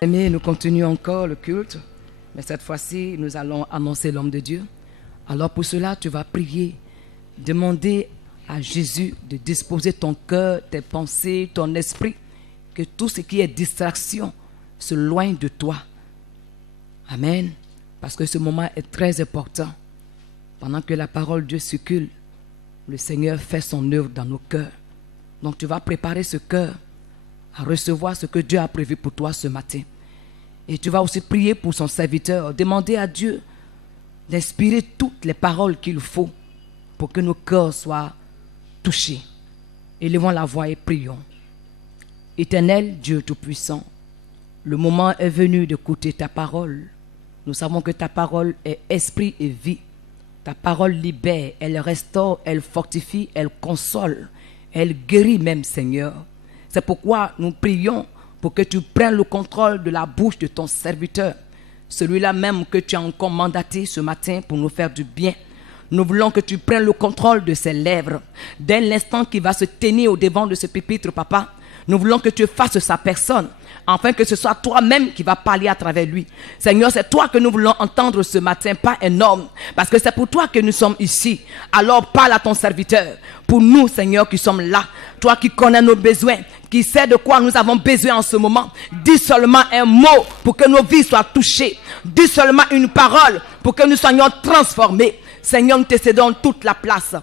Aimés, nous continuons encore le culte, mais cette fois-ci, nous allons annoncer l'homme de Dieu. Alors pour cela, tu vas prier, demander à Jésus de disposer ton cœur, tes pensées, ton esprit, que tout ce qui est distraction se loigne de toi. Amen. Parce que ce moment est très important. Pendant que la parole de Dieu circule, le Seigneur fait son œuvre dans nos cœurs. Donc tu vas préparer ce cœur à recevoir ce que Dieu a prévu pour toi ce matin. Et tu vas aussi prier pour son serviteur, demander à Dieu d'inspirer toutes les paroles qu'il faut pour que nos cœurs soient touchés. Élevons la voix et prions. Éternel Dieu Tout-Puissant, le moment est venu d'écouter ta parole. Nous savons que ta parole est esprit et vie. Ta parole libère, elle restaure, elle fortifie, elle console, elle guérit même, Seigneur. C'est pourquoi nous prions pour que tu prennes le contrôle de la bouche de ton serviteur, celui-là même que tu as encore mandaté ce matin pour nous faire du bien. Nous voulons que tu prennes le contrôle de ses lèvres. Dès l'instant qu'il va se tenir au devant de ce pupitre, papa, nous voulons que tu fasses sa personne, afin que ce soit toi-même qui va parler à travers lui. Seigneur, c'est toi que nous voulons entendre ce matin, pas un homme, parce que c'est pour toi que nous sommes ici. Alors parle à ton serviteur. Pour nous, Seigneur, qui sommes là, toi qui connais nos besoins, qui sais de quoi nous avons besoin en ce moment, dis seulement un mot pour que nos vies soient touchées. Dis seulement une parole pour que nous soyons transformés. Seigneur, nous te cédons toute la place.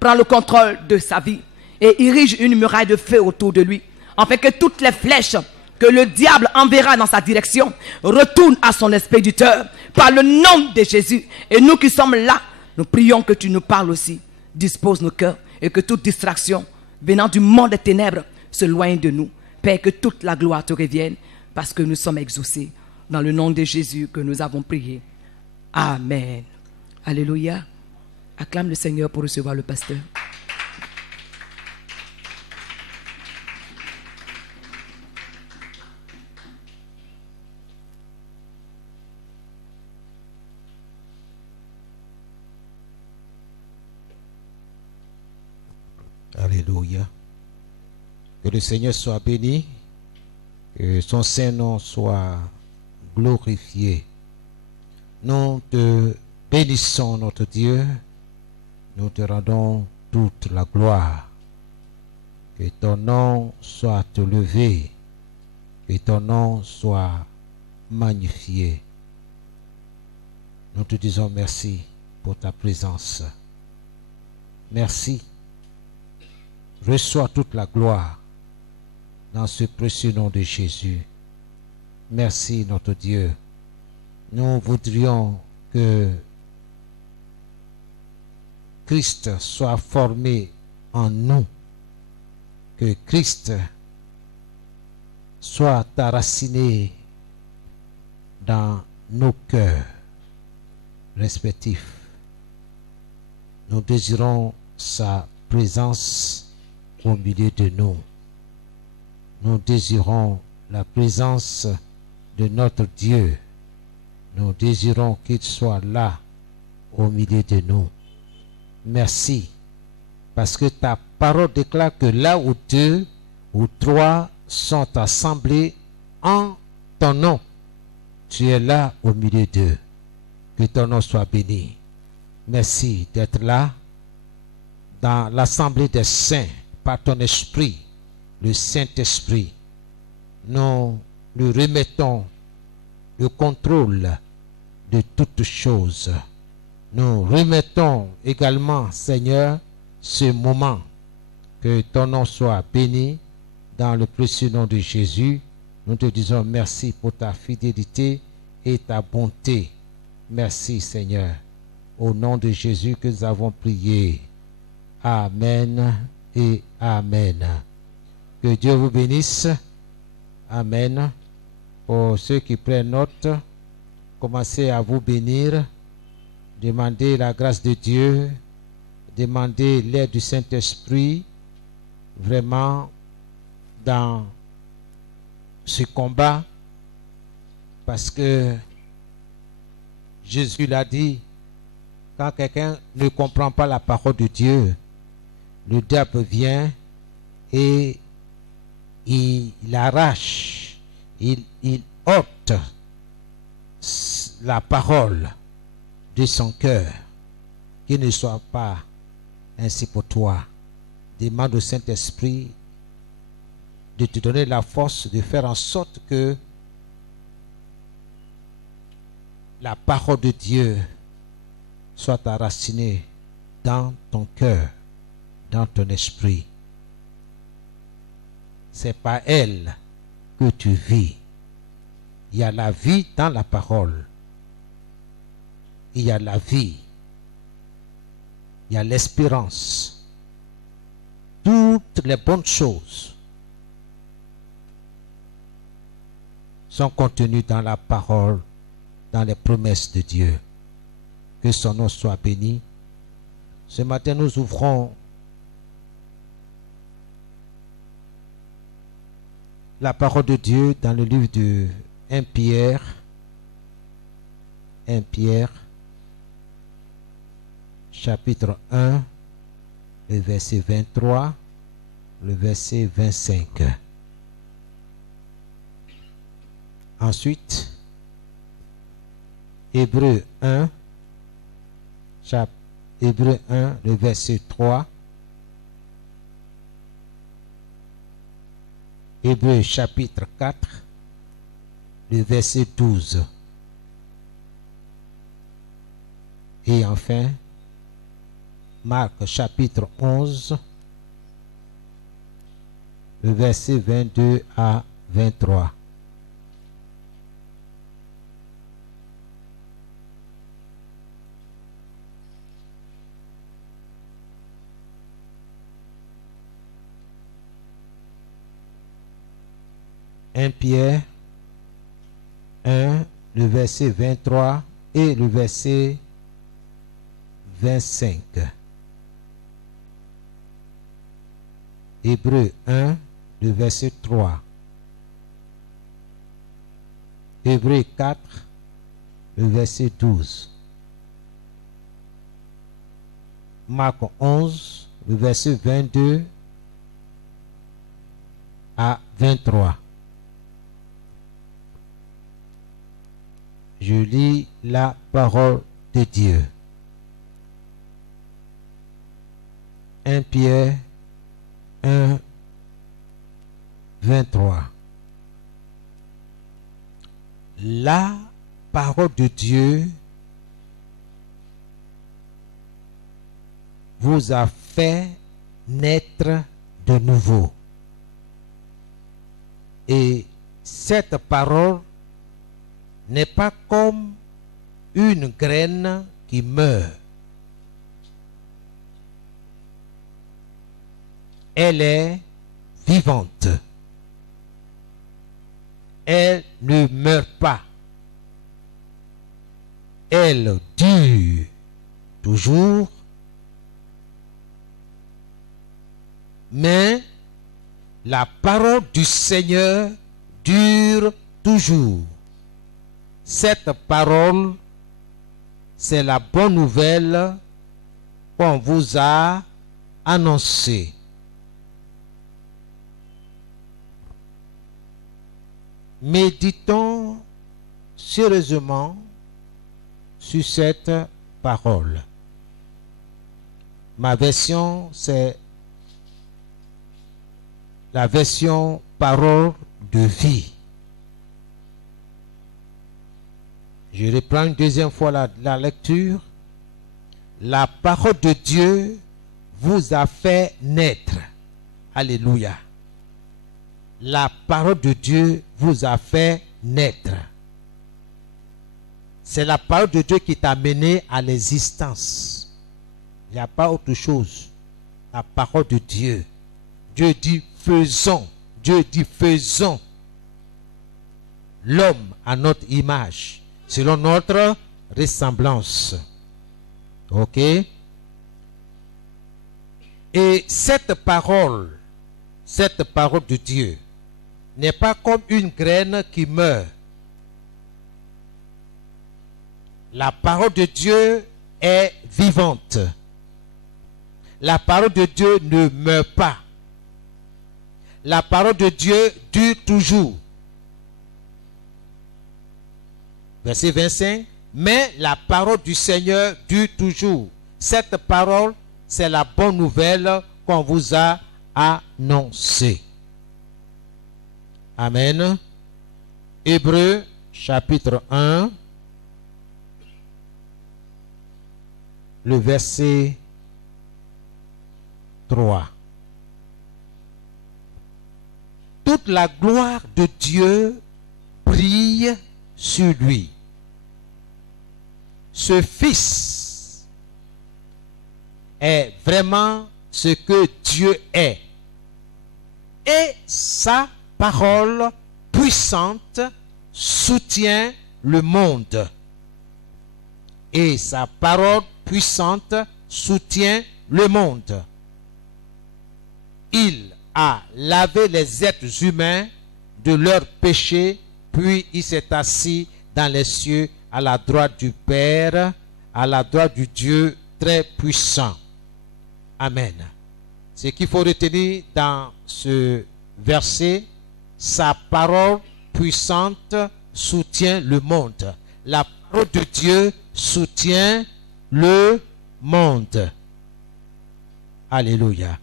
Prends le contrôle de sa vie et érige une muraille de feu autour de lui, afin que toutes les flèches que le diable enverra dans sa direction retournent à son expéditeur par le nom de Jésus. Et nous qui sommes là, nous prions que tu nous parles aussi. Dispose nos cœurs et que toute distraction venant du monde des ténèbres se loigne de nous. Père, que toute la gloire te revienne parce que nous sommes exaucés. Dans le nom de Jésus que nous avons prié. Amen. Alléluia. Acclame le Seigneur pour recevoir le pasteur. Alléluia. Que le Seigneur soit béni, que son Saint-Nom soit glorifié. Nous te bénissons, notre Dieu. Nous te rendons toute la gloire. Que ton nom soit élevé. Que ton nom soit magnifié. Nous te disons merci pour ta présence. Merci. Reçois toute la gloire dans ce précieux nom de Jésus. Merci, notre Dieu. Nous voudrions que Christ soit formé en nous, que Christ soit enraciné dans nos cœurs respectifs. Nous désirons sa présence au milieu de nous. Nous désirons la présence de notre Dieu. Nous désirons qu'il soit là au milieu de nous. Merci, parce que ta parole déclare que là où 2 ou 3 sont assemblés en ton nom, tu es là au milieu d'eux. Que ton nom soit béni. Merci d'être là dans l'assemblée des saints par ton esprit, le Saint-Esprit. Nous lui remettons le contrôle de toutes choses. Nous remettons également, Seigneur, ce moment. Que ton nom soit béni dans le précieux nom de Jésus. Nous te disons merci pour ta fidélité et ta bonté. Merci, Seigneur. Au nom de Jésus que nous avons prié. Amen et Amen. Que Dieu vous bénisse. Amen. Pour ceux qui prennent note, commencez à vous bénir. Demandez la grâce de Dieu. Demandez l'aide du Saint-Esprit. Vraiment dans ce combat parce que Jésus l'a dit, quand quelqu'un ne comprend pas la parole de Dieu, le diable vient et il arrache, il ôte la parole de son cœur. Qu'il ne soit pas ainsi pour toi. Demande au Saint-Esprit de te donner la force de faire en sorte que la parole de Dieu soit enracinée dans ton cœur, dans ton esprit. C'est par elle que tu vis. Il y a la vie dans la parole. Il y a la vie. Il y a l'espérance. Toutes les bonnes choses sont contenues dans la parole, dans les promesses de Dieu. Que son nom soit béni. Ce matin, nous ouvrons la parole de Dieu dans le livre de 1 Pierre. 1 Pierre, chapitre 1, le verset 23, le verset 25. Ensuite, Hébreux 1, Hébreux 1, le verset 3. Hébreux chapitre 4, le verset 12. Et enfin, Marc chapitre 11, le verset 22 à 23. Un Pierre 1, le verset 23 et le verset 25. Hébreux 1, le verset 3. Hébreux 4, le verset 12. Marc 11, le verset 22 à 23. Je lis la parole de Dieu. 1 Pierre 1, 23. La parole de Dieu vous a fait naître de nouveau. Et cette parole n'est pas comme une graine qui meurt. Elle est vivante. Elle ne meurt pas. Elle dure toujours. Mais la parole du Seigneur dure toujours. Cette parole, c'est la bonne nouvelle qu'on vous a annoncée. Méditons sérieusement sur cette parole. Ma version, c'est la version parole de vie. Je reprends une deuxième fois la lecture. La parole de Dieu vous a fait naître. Alléluia. La parole de Dieu vous a fait naître. C'est la parole de Dieu qui t'a mené à l'existence. Il n'y a pas autre chose. La parole de Dieu. Dieu dit faisons. Dieu dit faisons l'homme à notre image, selon notre ressemblance. Ok? Et cette parole de Dieu, n'est pas comme une graine qui meurt. La parole de Dieu est vivante. La parole de Dieu ne meurt pas. La parole de Dieu dure toujours. Verset 25. Mais la parole du Seigneur dure toujours. Cette parole, c'est la bonne nouvelle qu'on vous a annoncée. Amen. Hébreux chapitre 1. Le verset 3. Toute la gloire de Dieu brille sur lui. Ce Fils est vraiment ce que Dieu est. Et sa parole puissante soutient le monde. Et sa parole puissante soutient le monde. Il a lavé les êtres humains de leurs péchés, puis il s'est assis dans les cieux à la droite du Père, à la droite du Dieu très puissant. Amen. Ce qu'il faut retenir dans ce verset, sa parole puissante soutient le monde. La parole de Dieu soutient le monde. Alléluia.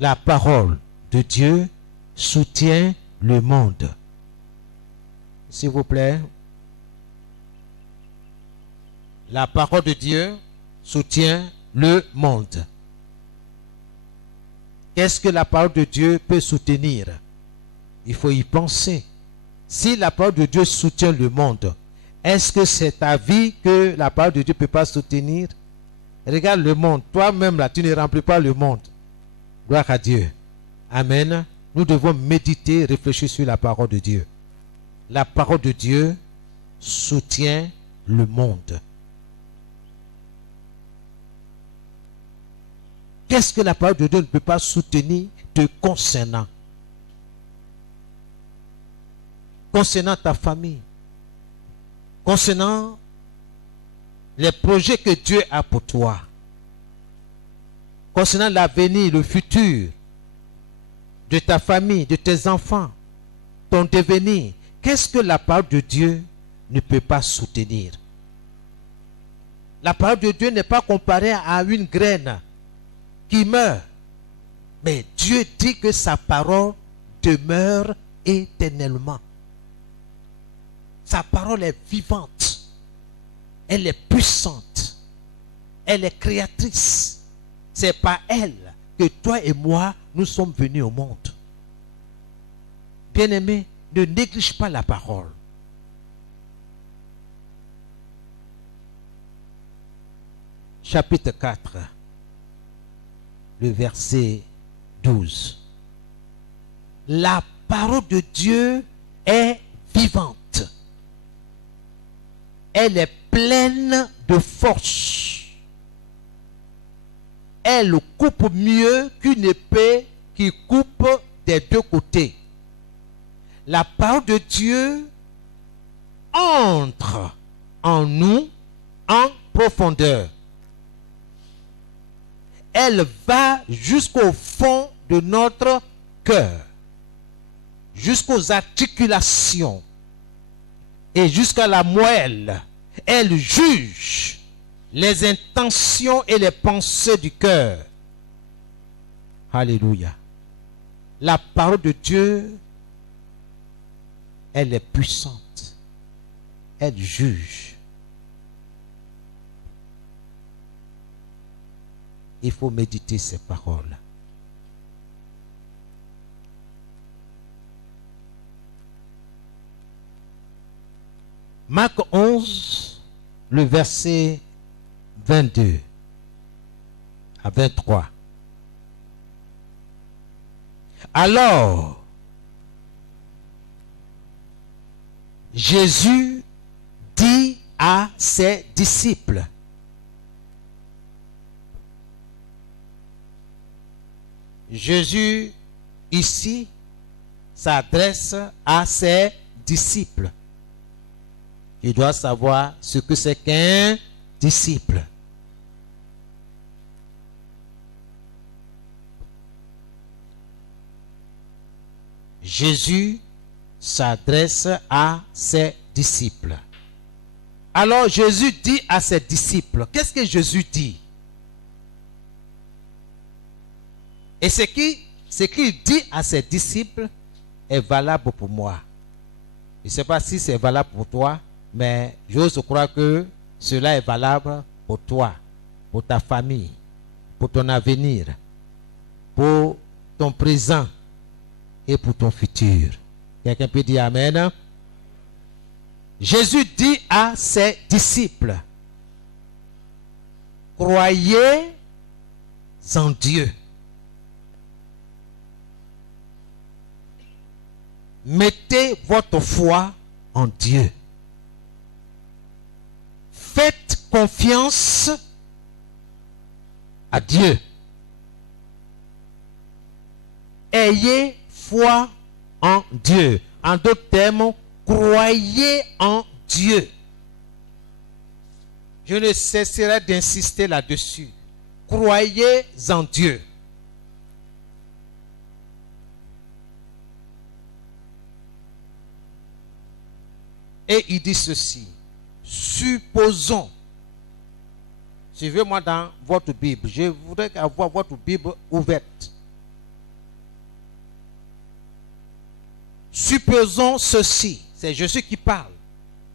La parole de Dieu soutient le monde. S'il vous plaît. La parole de Dieu soutient le monde. Qu'est-ce que la parole de Dieu peut soutenir? Il faut y penser. Si la parole de Dieu soutient le monde, est-ce que c'est ta vie que la parole de Dieu ne peut pas soutenir? Regarde le monde. Toi-même, là, tu ne remplis pas le monde. Gloire à Dieu. Amen. Nous devons méditer, réfléchir sur la parole de Dieu. La parole de Dieu soutient le monde. Qu'est-ce que la parole de Dieu ne peut pas soutenir te concernant? Concernant ta famille. Concernant les projets que Dieu a pour toi. Concernant l'avenir, le futur de ta famille, de tes enfants, ton devenir. Qu'est-ce que la parole de Dieu ne peut pas soutenir? La parole de Dieu n'est pas comparée à une graine qui meurt. Mais Dieu dit que sa parole demeure éternellement. Sa parole est vivante. Elle est puissante. Elle est créatrice. C'est par elle que toi et moi, nous sommes venus au monde. Bien-aimé, ne néglige pas la parole. Chapitre 4, le verset 12. La parole de Dieu est vivante. Elle est pleine de force. Elle coupe mieux qu'une épée qui coupe des deux côtés. La parole de Dieu entre en nous en profondeur. Elle va jusqu'au fond de notre cœur, jusqu'aux articulations et jusqu'à la moelle. Elle juge les intentions et les pensées du cœur. Alléluia. La parole de Dieu, elle est puissante. Elle juge. Il faut méditer ces paroles. Marc 11, le verset 22 à 23. Alors, Jésus dit à ses disciples, Jésus, ici, s'adresse à ses disciples. Il doit savoir ce que c'est qu'un disciple. Jésus s'adresse à ses disciples. Alors Jésus dit à ses disciples, qu'est-ce que Jésus dit? Et ce qu'il dit à ses disciples est valable pour moi. Je ne sais pas si c'est valable pour toi, mais j'ose croire que cela est valable pour toi, pour ta famille, pour ton avenir, pour ton présent et pour ton futur. Quelqu'un peut dire Amen? Jésus dit à ses disciples, croyez en Dieu. Mettez votre foi en Dieu. Faites confiance à Dieu. Ayez foi en Dieu. En d'autres termes, croyez en Dieu. Je ne cesserai d'insister là-dessus. Croyez en Dieu. Et il dit ceci. Supposons. Suivez-moi dans votre Bible. Je voudrais avoir votre Bible ouverte. Supposons ceci. C'est Jésus qui parle,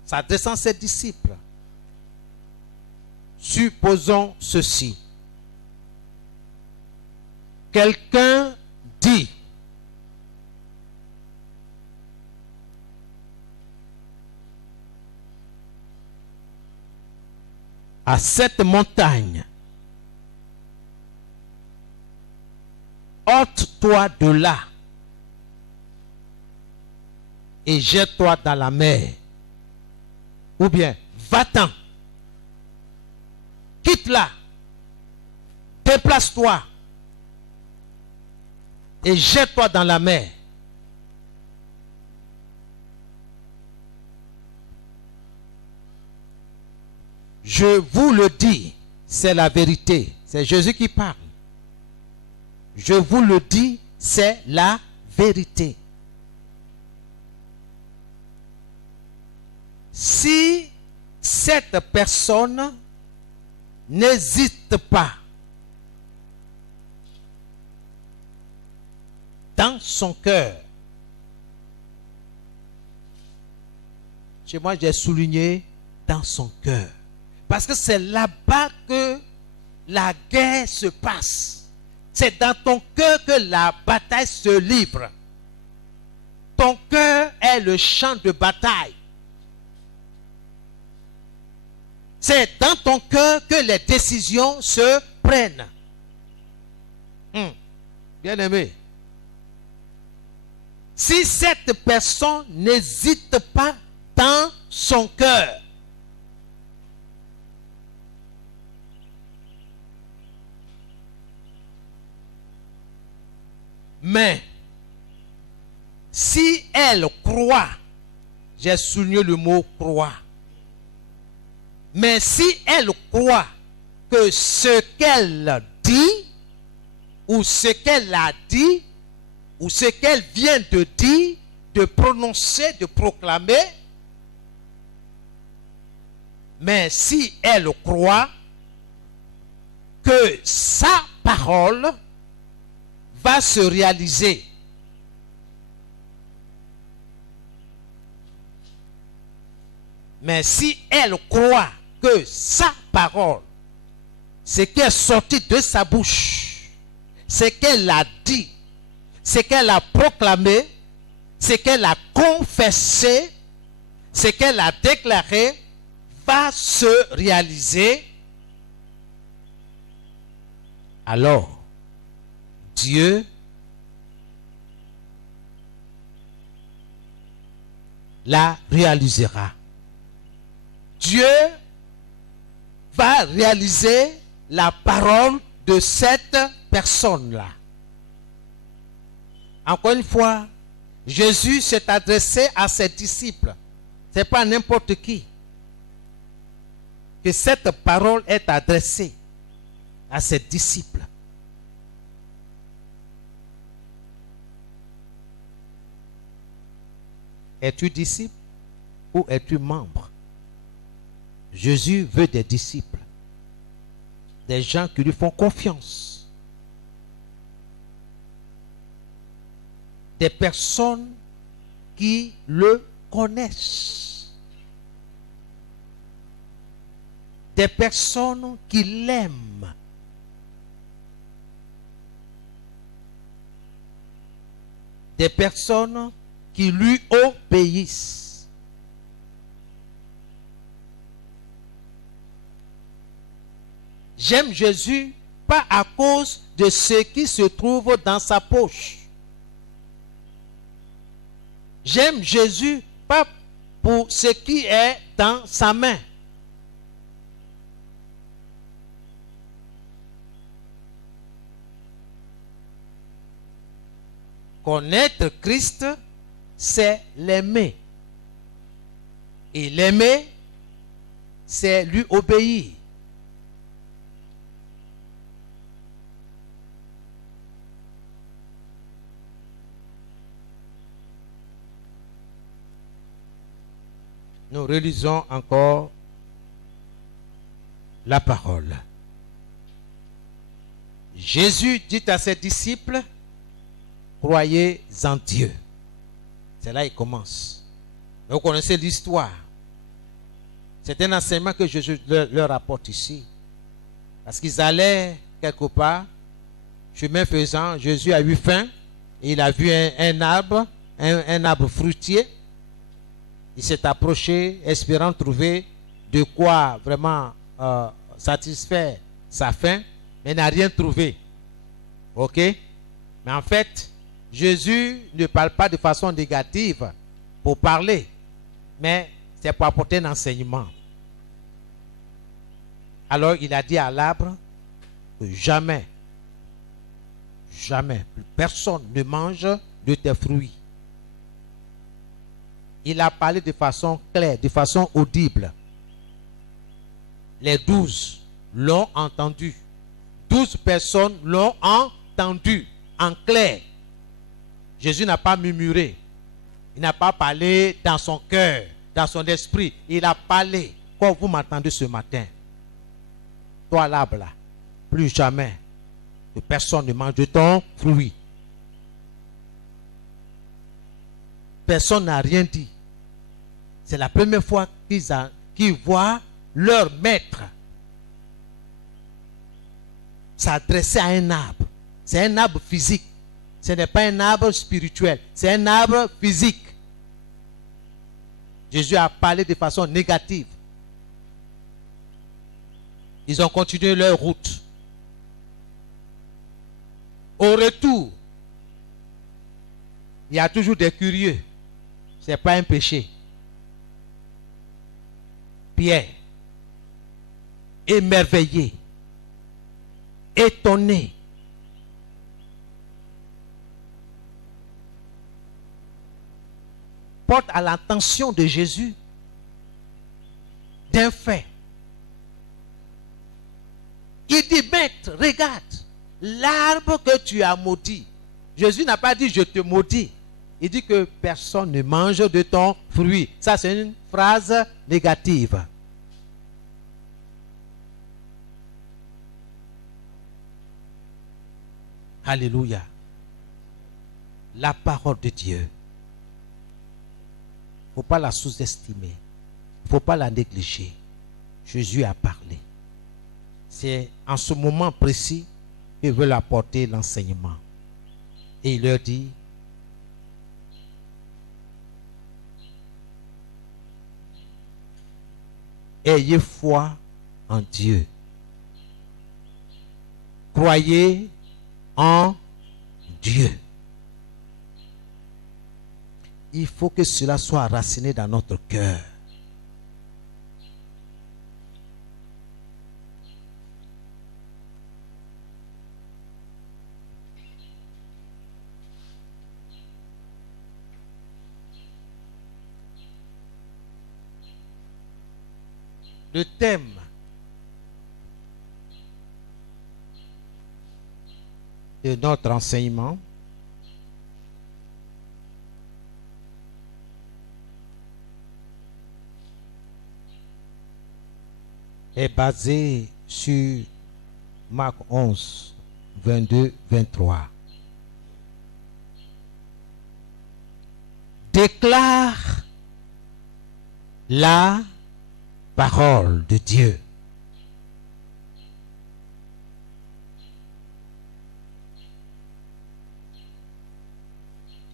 s'adressant à ses disciples. Supposons ceci. Quelqu'un dit, à cette montagne, ôte-toi de là et jette-toi dans la mer. Ou bien, va-t'en, quitte-la, déplace-toi et jette-toi dans la mer. Je vous le dis, c'est la vérité. C'est Jésus qui parle. Je vous le dis, c'est la vérité. Si cette personne n'hésite pas dans son cœur, chez moi j'ai souligné dans son cœur, parce que c'est là-bas que la guerre se passe. C'est dans ton cœur que la bataille se livre. Ton cœur est le champ de bataille. C'est dans ton cœur que les décisions se prennent. Bien-aimé. Si cette personne n'hésite pas dans son cœur, mais si elle croit, j'ai souligné le mot croire, mais si elle croit que ce qu'elle dit, ou ce qu'elle a dit, ou ce qu'elle vient de dire, de prononcer, de proclamer, mais si elle croit que sa parole va se réaliser, mais si elle croit que sa parole, ce qui est sorti de sa bouche, ce qu'elle a dit, ce qu'elle a proclamé, ce qu'elle a confessé, ce qu'elle a déclaré, va se réaliser, alors Dieu la réalisera. Dieu va réaliser la parole de cette personne-là. Encore une fois, Jésus s'est adressé à ses disciples. Ce n'est pas n'importe qui. Que cette parole est adressée à ses disciples. Es-tu disciple ou es-tu membre? Jésus veut des disciples, des gens qui lui font confiance, des personnes qui le connaissent, des personnes qui l'aiment, des personnes qui lui obéissent. J'aime Jésus pas à cause de ce qui se trouve dans sa poche. J'aime Jésus pas pour ce qui est dans sa main. Connaître Christ, c'est l'aimer. Et l'aimer, c'est lui obéir. Nous relisons encore la parole. Jésus dit à ses disciples, croyez en Dieu. C'est là qu'il commence. Vous connaissez l'histoire. C'est un enseignement que Jésus leur apporte ici. Parce qu'ils allaient quelque part, chemin faisant, Jésus a eu faim. Et il a vu un arbre fruitier. Il s'est approché, espérant trouver de quoi vraiment satisfaire sa faim, mais n'a rien trouvé. Ok? Mais en fait, Jésus ne parle pas de façon négative pour parler, mais c'est pour apporter un enseignement. Alors il a dit à l'arbre que jamais, personne ne mange de tes fruits. Il a parlé de façon claire, de façon audible. Les 12 l'ont entendu. 12 personnes l'ont entendu en clair. Jésus n'a pas murmuré. Il n'a pas parlé dans son cœur, dans son esprit. Il a parlé. Comme vous m'entendez ce matin. Toi l'arbre là, plus jamais que personne ne mange de ton fruit. Personne n'a rien dit. C'est la première fois qu'ils voient leur maître s'adresser à un arbre. C'est un arbre physique. Ce n'est pas un arbre spirituel. C'est un arbre physique. Jésus a parlé de façon négative. Ils ont continué leur route. Au retour, il y a toujours des curieux. Ce n'est pas un péché. Pierre, émerveillé, étonné, porte à l'attention de Jésus d'un fait. Il dit, maître, regarde, l'arbre que tu as maudit. Jésus n'a pas dit, je te maudis. Il dit que personne ne mange de ton fruit. Ça, c'est une phrase négative. Alléluia. La parole de Dieu. Il ne faut pas la sous-estimer. Il ne faut pas la négliger. Jésus a parlé. C'est en ce moment précis qu'il veut apporter l'enseignement. Et il leur dit, ayez foi en Dieu. Croyez en Dieu. Il faut que cela soit enraciné dans notre cœur. le thème de notre enseignement est basé sur Marc 11, 22, 23. Déclare la parole de Dieu.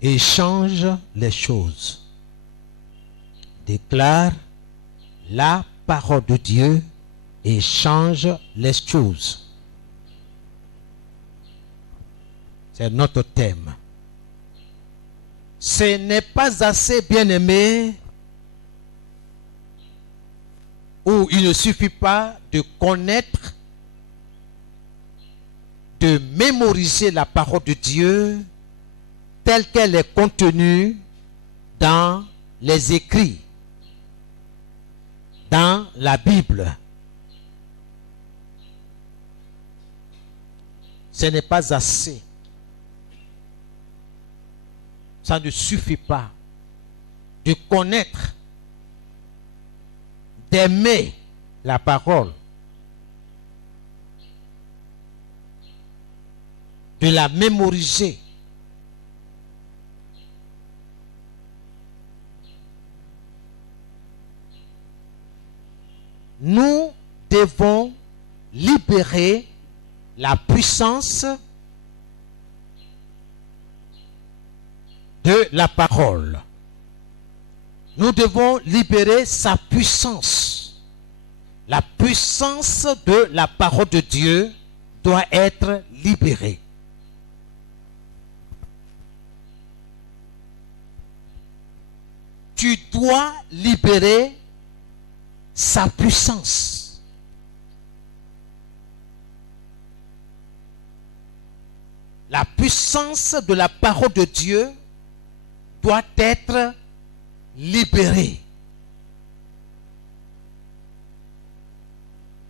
Et change les choses. Déclare la parole de Dieu et change les choses. C'est notre thème. Ce n'est pas assez, bien-aimé, où il ne suffit pas de connaître, de mémoriser la parole de Dieu telle qu'elle est contenue dans les écrits, dans la Bible. Ce n'est pas assez. Ça ne suffit pas de connaître, d'aimer la parole, de la mémoriser. Nous devons libérer la puissance de la parole. Nous devons libérer sa puissance. La puissance de la parole de Dieu doit être libérée. Tu dois libérer sa puissance. La puissance de la parole de Dieu doit être libérée.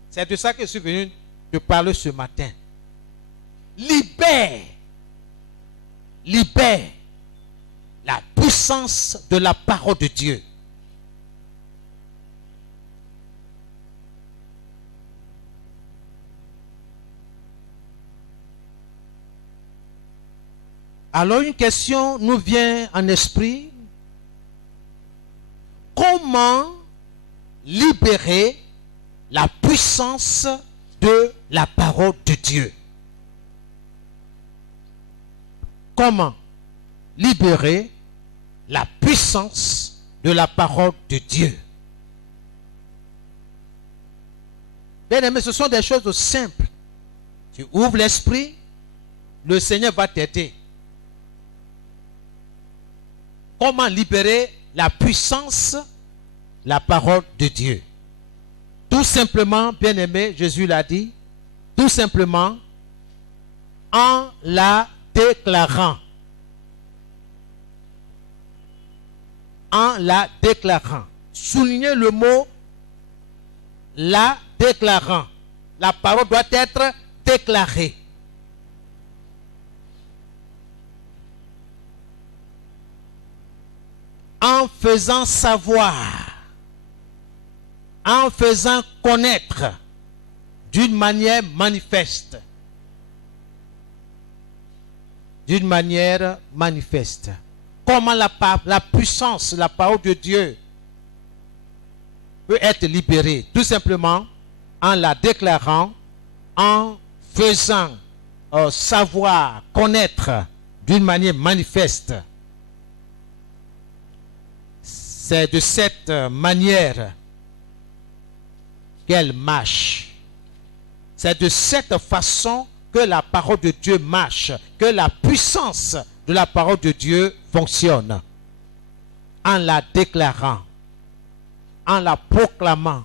C'est de ça que je suis venu te parler ce matin. Libère la puissance de la parole de Dieu. Alors une question nous vient en esprit. Comment libérer la puissance de la parole de Dieu? Comment libérer la puissance de la parole de Dieu? Bien aimé, ce sont des choses simples. Tu ouvres l'esprit, le Seigneur va t'aider. Comment libérer la puissance, la parole de Dieu? Tout simplement, bien-aimé, Jésus l'a dit, tout simplement en la déclarant. En la déclarant. Soulignez le mot la déclarant. La parole doit être déclarée. En faisant savoir, en faisant connaître d'une manière manifeste. D'une manière manifeste. Comment la puissance, la parole de Dieu peut être libérée? Tout simplement en la déclarant, en faisant savoir, connaître d'une manière manifeste. C'est de cette manière qu'elle marche. C'est de cette façon que la parole de Dieu marche, que la puissance de la parole de Dieu fonctionne. En la déclarant, en la proclamant.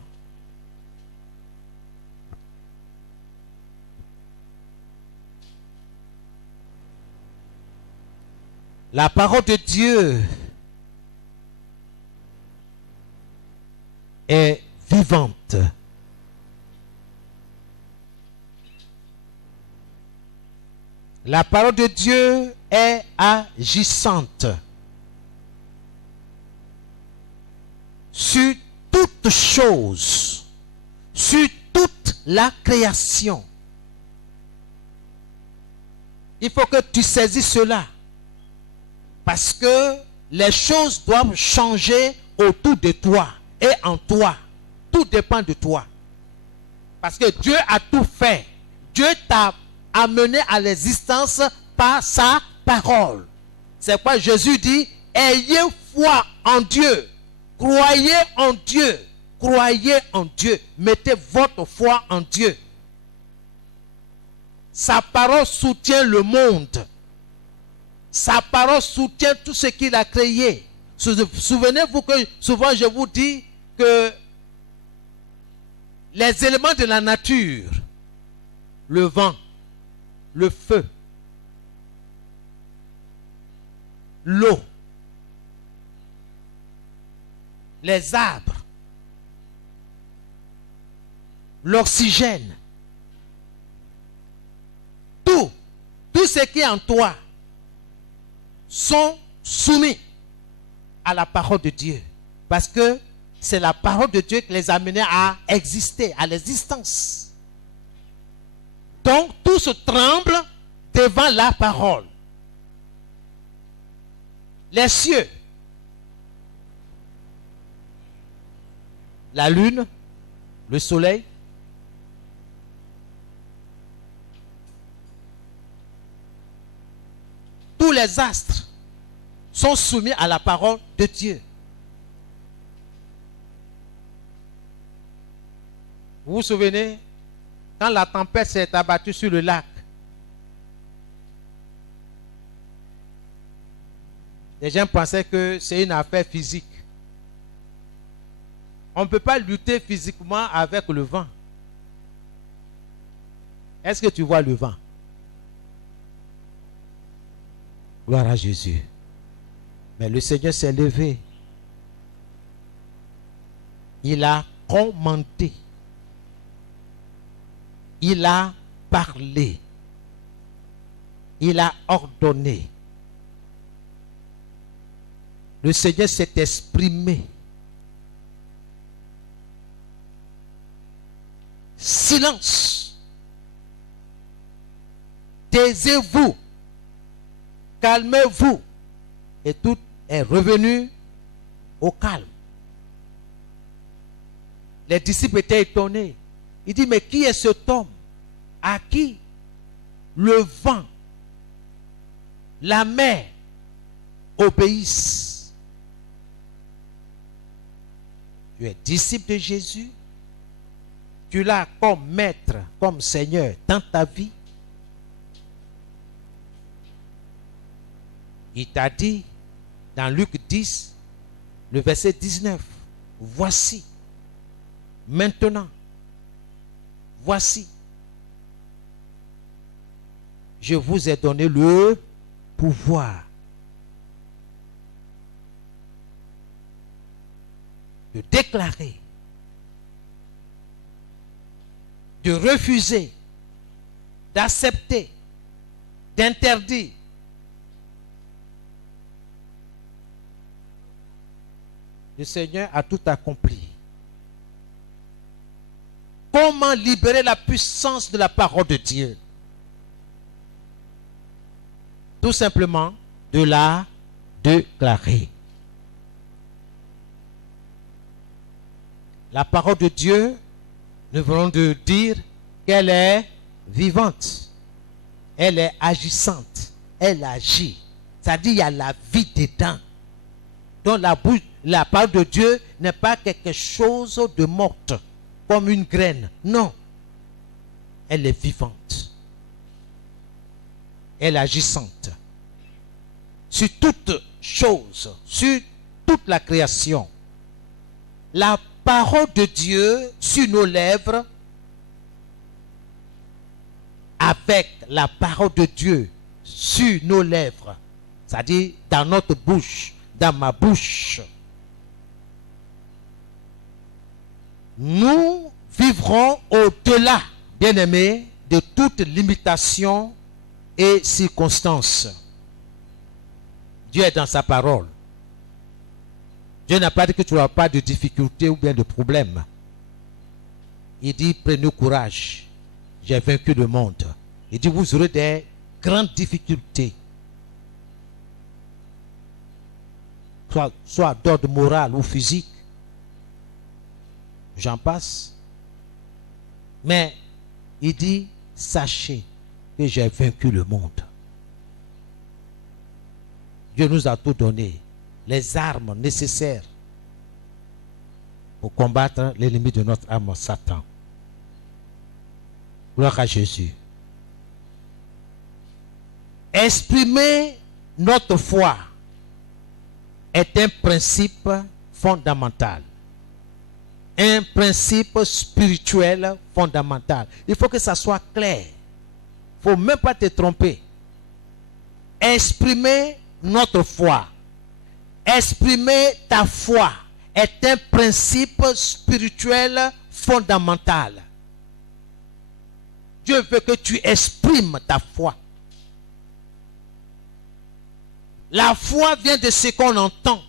La parole de Dieu est vivante. La parole de Dieu est agissante sur toute chose, sur toute la création. Il faut que tu saisisses cela. Parce que les choses doivent changer autour de toi et en toi. Tout dépend de toi. Parce que Dieu a tout fait. Dieu t'a amené à l'existence par sa parole. C'est pourquoi Jésus dit, ayez foi en Dieu. Croyez en Dieu. Croyez en Dieu. Mettez votre foi en Dieu. Sa parole soutient le monde. Sa parole soutient tout ce qu'il a créé. Souvenez-vous que souvent je vous dis que les éléments de la nature, le vent, le feu, l'eau, les arbres, l'oxygène, tout ce qui est en toi sont soumis à la parole de Dieu. Parce que c'est la parole de Dieu qui les a amenés à exister, à l'existence. Donc, tout se tremble devant la parole. Les cieux, la lune, le soleil, tous les astres sont soumis à la parole de Dieu. Vous vous souvenez, quand la tempête s'est abattue sur le lac, les gens pensaient que c'est une affaire physique. On ne peut pas lutter physiquement avec le vent. Est-ce que tu vois le vent? Gloire à Jésus. Mais le Seigneur s'est levé. Il a commandé. Il a parlé. Il a ordonné. Le Seigneur s'est exprimé. Silence. Taisez-vous. Calmez-vous. Et tout est revenu au calme. Les disciples étaient étonnés. Il dit, mais qui est cet homme à qui le vent, la mer obéissent? Tu es disciple de Jésus. Tu l'as comme maître, comme Seigneur dans ta vie. Il t'a dit dans Luc 10, le verset 19, voici, maintenant, voici, je vous ai donné le pouvoir de déclarer, de refuser, d'accepter, d'interdire. Le Seigneur a tout accompli. Comment libérer la puissance de la parole de Dieu? Tout simplement de la déclarer. La parole de Dieu, nous venons de dire qu'elle est vivante. Elle est agissante. Elle agit. C'est-à-dire qu'il y a la vie dedans. Donc la parole de Dieu n'est pas quelque chose de morte, comme une graine. Non. Elle est vivante. Elle est agissante. Sur toute chose, sur toute la création. La parole de Dieu sur nos lèvres, avec la parole de Dieu sur nos lèvres, c'est-à-dire dans notre bouche, dans ma bouche, nous vivrons au-delà, bien-aimés, de toute limitation et circonstance. Dieu est dans sa parole. Dieu n'a pas dit que tu n'auras pas de difficultés ou bien de problèmes. Il dit, prenez courage. J'ai vaincu le monde. Il dit, vous aurez des grandes difficultés. Soit d'ordre moral ou physique. J'en passe. Mais il dit, sachez que j'ai vaincu le monde. Dieu nous a tout donné. Les armes nécessaires pour combattre l'ennemi de notre âme, Satan. Gloire à Jésus. Exprimer notre foi est un principe fondamental. Un principe spirituel fondamental. Il faut que ça soit clair. Il ne faut même pas te tromper. Exprimer notre foi. Exprimer ta foi est un principe spirituel fondamental. Dieu veut que tu exprimes ta foi. La foi vient de ce qu'on entend.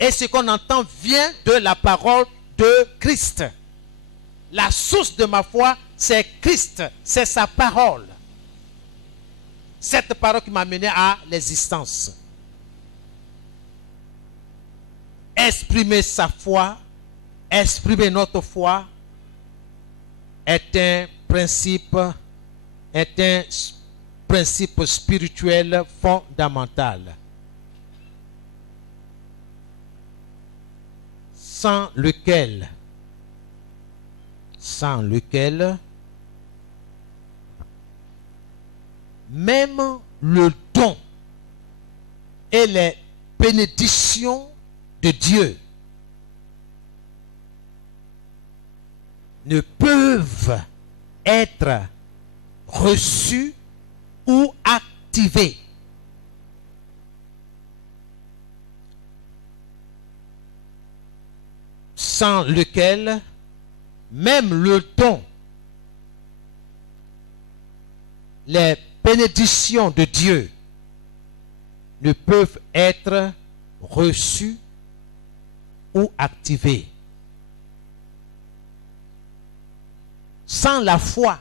Et ce qu'on entend vient de la parole de Christ. La source de ma foi, c'est Christ. C'est sa parole. Cette parole qui m'a mené à l'existence. Exprimer sa foi, exprimer notre foi est un principe spirituel fondamental. Sans lequel même le don et les bénédictions de Dieu ne peuvent être reçus ou activés. Sans lequel même le don, les bénédictions de Dieu ne peuvent être reçues ou activées. Sans la foi,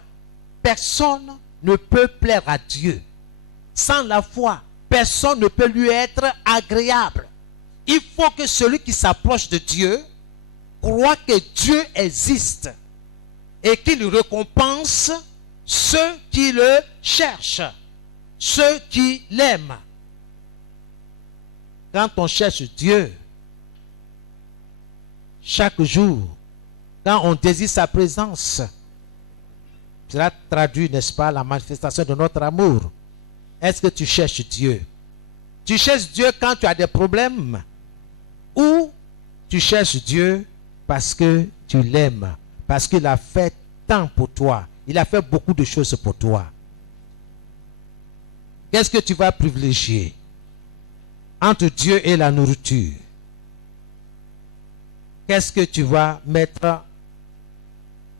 personne ne peut plaire à Dieu. Sans la foi, personne ne peut lui être agréable. Il faut que celui qui s'approche de Dieu croit que Dieu existe et qu'il récompense ceux qui le cherchent, ceux qui l'aiment. Quand on cherche Dieu, chaque jour, quand on désire sa présence, cela traduit, n'est-ce pas, la manifestation de notre amour. Est-ce que tu cherches Dieu? Tu cherches Dieu quand tu as des problèmes? Ou tu cherches Dieu parce que tu l'aimes? Parce qu'il a fait tant pour toi. Il a fait beaucoup de choses pour toi. Qu'est-ce que tu vas privilégier entre Dieu et la nourriture? Qu'est-ce que tu vas mettre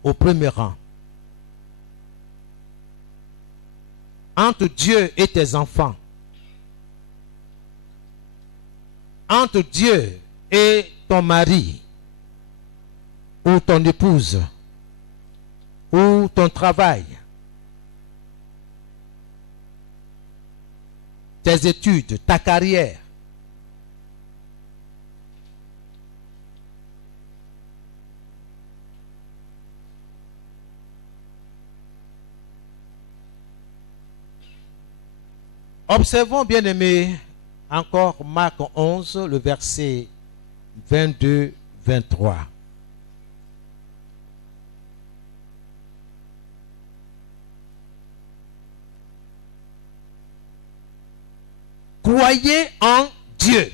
au premier rang? Entre Dieu et tes enfants, entre Dieu et ton mari, ou ton épouse, ou ton travail, tes études, ta carrière. Observons, bien-aimés, encore Marc 11, le verset 22-23. Croyez en Dieu.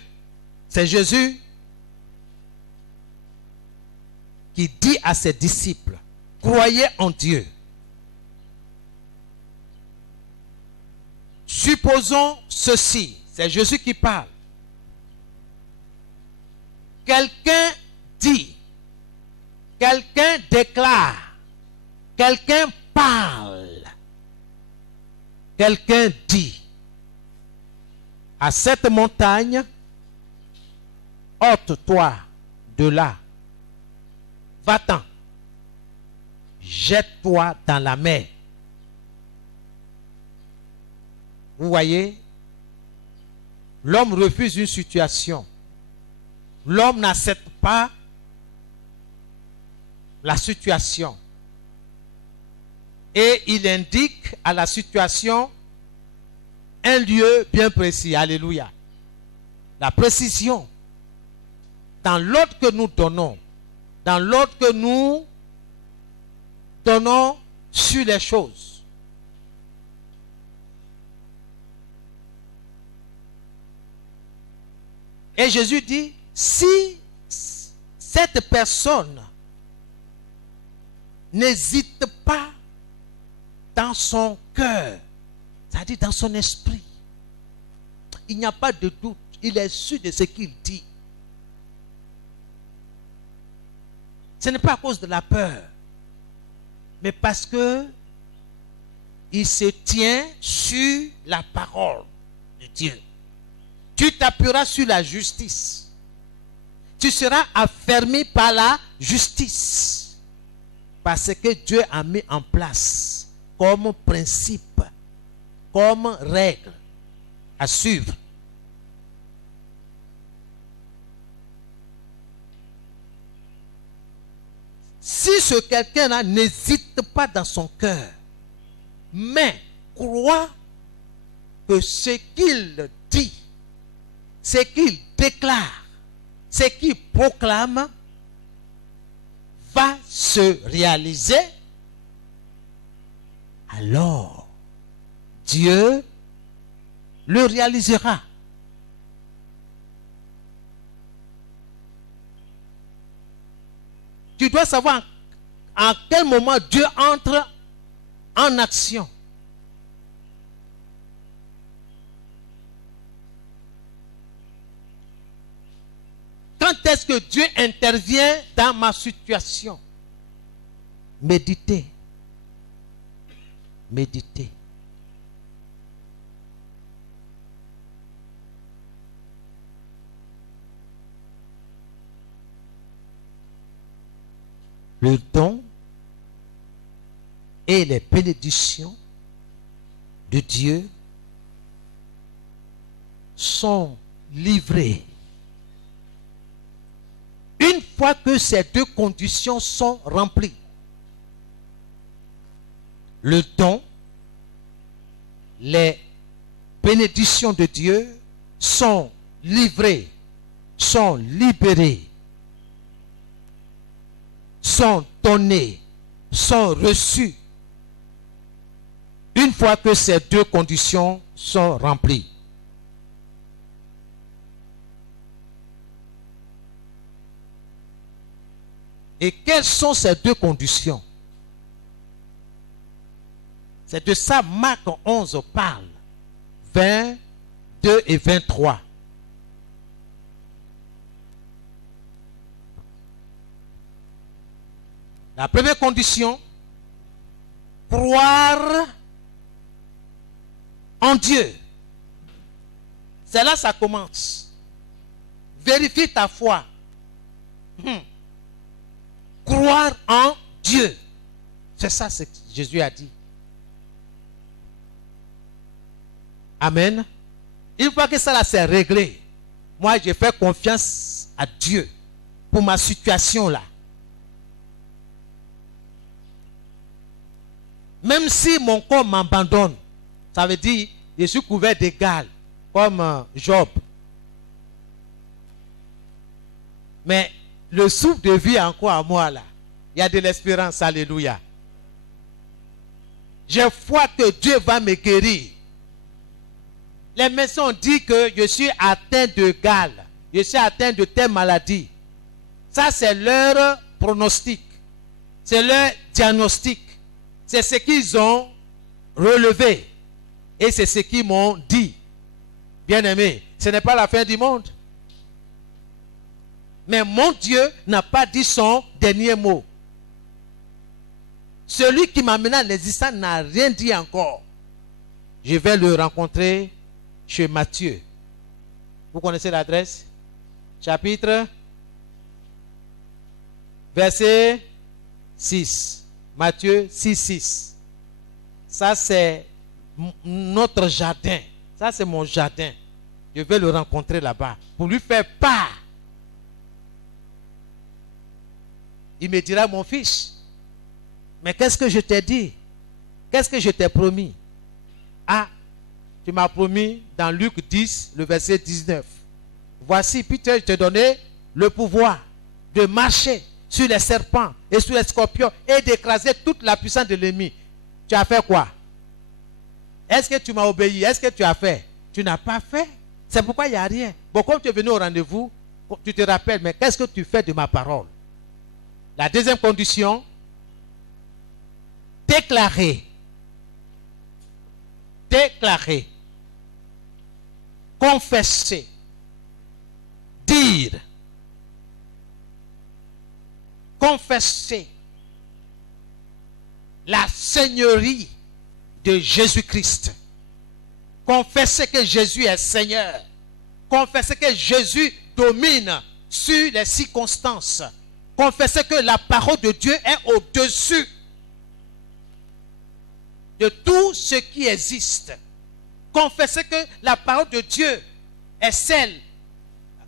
C'est Jésus qui dit à ses disciples, croyez en Dieu. Supposons ceci, c'est Jésus qui parle. Quelqu'un dit quelqu'un déclare, quelqu'un parle, quelqu'un dit à cette montagne, ôte-toi de là, va-t'en, jette-toi dans la mer. Vous voyez, l'homme refuse une situation. L'homme n'accepte pas la situation. Et il indique à la situation un lieu bien précis. Alléluia. La précision. Dans l'ordre que nous donnons, dans l'ordre que nous donnons sur les choses. Et Jésus dit, si cette personne n'hésite pas dans son cœur, c'est-à-dire dans son esprit, il n'y a pas de doute, il est sûr de ce qu'il dit. Ce n'est pas à cause de la peur, mais parce que il se tient sur la parole de Dieu. Tu t'appuieras sur la justice. Tu seras affermi par la justice. Parce que Dieu a mis en place comme principe, comme règle à suivre. Si ce quelqu'un-là n'hésite pas dans son cœur, mais croit que ce qu'il dit, ce qu'il déclare, ce qu'il proclame va se réaliser, alors Dieu le réalisera. Tu dois savoir en quel moment Dieu entre en action. Quand est-ce que Dieu intervient dans ma situation? Méditez. Méditez. Le don et les bénédictions de Dieu sont livrés. Une fois que ces deux conditions sont remplies, le don, les bénédictions de Dieu sont livrées, sont libérées, sont données, sont reçues. Une fois que ces deux conditions sont remplies. Et quelles sont ces deux conditions? C'est de ça Marc 11 parle. 22 et 23. La première condition, croire en Dieu. C'est là que ça commence. Vérifie ta foi. Croire en Dieu. C'est ça ce que Jésus a dit. Amen. Une fois que ça là c'est réglé, moi j'ai fait confiance à Dieu pour ma situation là. Même si mon corps m'abandonne, ça veut dire je suis couvert d'égal comme Job. Mais le souffle de vie est encore à moi là. Il y a de l'espérance, alléluia. J'ai foi que Dieu va me guérir. Les médecins disent que je suis atteint de gale, je suis atteint de telle maladie. Ça c'est leur pronostic, c'est leur diagnostic. C'est ce qu'ils ont relevé. Et c'est ce qu'ils m'ont dit. Bien-aimé, ce n'est pas la fin du monde. Mais mon Dieu n'a pas dit son dernier mot. Celui qui m'a amené à l'existence n'a rien dit encore. Je vais le rencontrer chez Matthieu. Vous connaissez l'adresse? Chapitre, verset 6. Matthieu 6, 6. Ça, c'est notre jardin. Ça, c'est mon jardin. Je vais le rencontrer là-bas pour lui faire part. Il me dira, mon fils, mais qu'est-ce que je t'ai dit? Qu'est-ce que je t'ai promis? Ah, tu m'as promis dans Luc 10, le verset 19. Voici, puis je t'ai donné le pouvoir de marcher sur les serpents et sur les scorpions et d'écraser toute la puissance de l'ennemi. Tu as fait quoi? Est-ce que tu m'as obéi? Est-ce que tu as fait? Tu n'as pas fait. C'est pourquoi il n'y a rien. Bon, comme tu es venu au rendez-vous, tu te rappelles, mais qu'est-ce que tu fais de ma parole? La deuxième condition, déclarer. Déclarer. Confesser. Dire. Confesser la seigneurie de Jésus-Christ. Confesser que Jésus est Seigneur. Confesser que Jésus domine sur les circonstances. Confesser que la parole de Dieu est au-dessus de tout ce qui existe. Confesser que la parole de Dieu est celle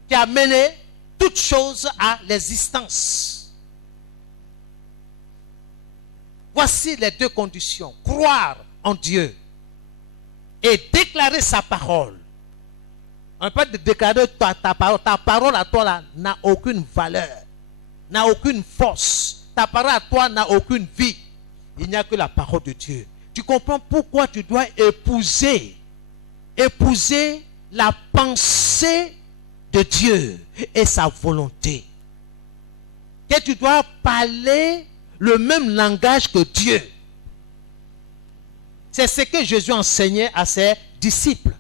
qui a mené toutes choses à l'existence. Voici les deux conditions. Croire en Dieu et déclarer sa parole. On ne peut pas déclarer ta parole. Ta parole à toi là n'a aucune valeur, n'a aucune force. Ta parole à toi n'a aucune vie. Il n'y a que la parole de Dieu. Tu comprends pourquoi tu dois épouser la pensée de Dieu et sa volonté. Que tu dois parler le même langage que Dieu. C'est ce que Jésus enseignait à ses disciples.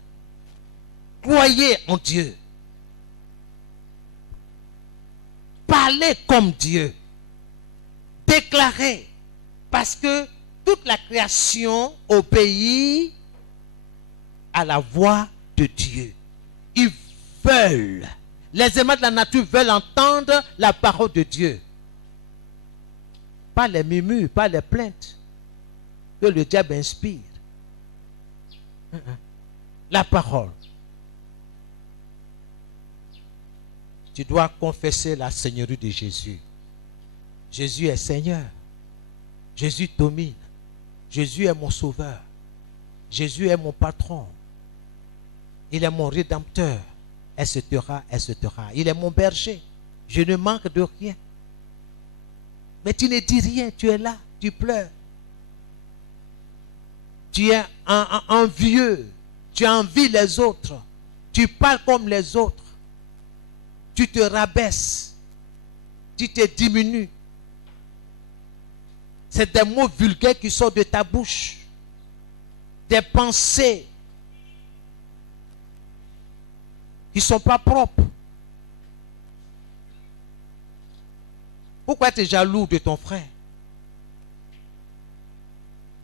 Croyez en Dieu. Parlez comme Dieu. Déclarez. Parce que toute la création obéit à la voix de Dieu. Ils veulent. Les éléments de la nature veulent entendre la parole de Dieu. Pas les murmures, pas les plaintes que le diable inspire. La parole. Tu dois confesser la seigneurie de Jésus. Jésus est Seigneur. Jésus domine. Jésus est mon sauveur. Jésus est mon patron. Il est mon rédempteur. Etc., etc. Il est mon berger. Je ne manque de rien. Mais tu ne dis rien. Tu es là. Tu pleures. Tu es envieux. Tu envies les autres. Tu parles comme les autres. Tu te rabaisses. Tu te diminues. C'est des mots vulgaires qui sortent de ta bouche. Des pensées qui ne sont pas propres. Pourquoi tu es jaloux de ton frère?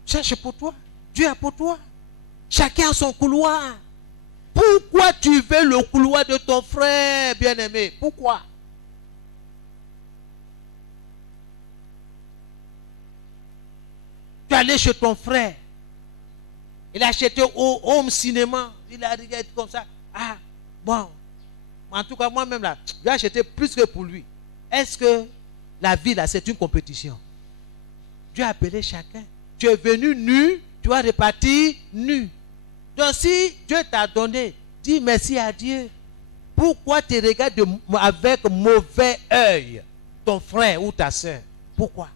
Cherche pour toi. Dieu a pour toi. Chacun a son couloir. Pourquoi tu veux le couloir de ton frère, bien-aimé? Pourquoi? Tu es allé chez ton frère. Il a acheté au home cinéma. Il a regardé comme ça. Ah, bon. En tout cas, moi-même là, j'ai acheté plus que pour lui. Est-ce que la vie là, c'est une compétition? Dieu a appelé chacun. Tu es venu nu, tu vas repartir nu. Donc si Dieu t'a donné, dis merci à Dieu. Pourquoi tu regardes avec mauvais œil ton frère ou ta soeur? Pourquoi?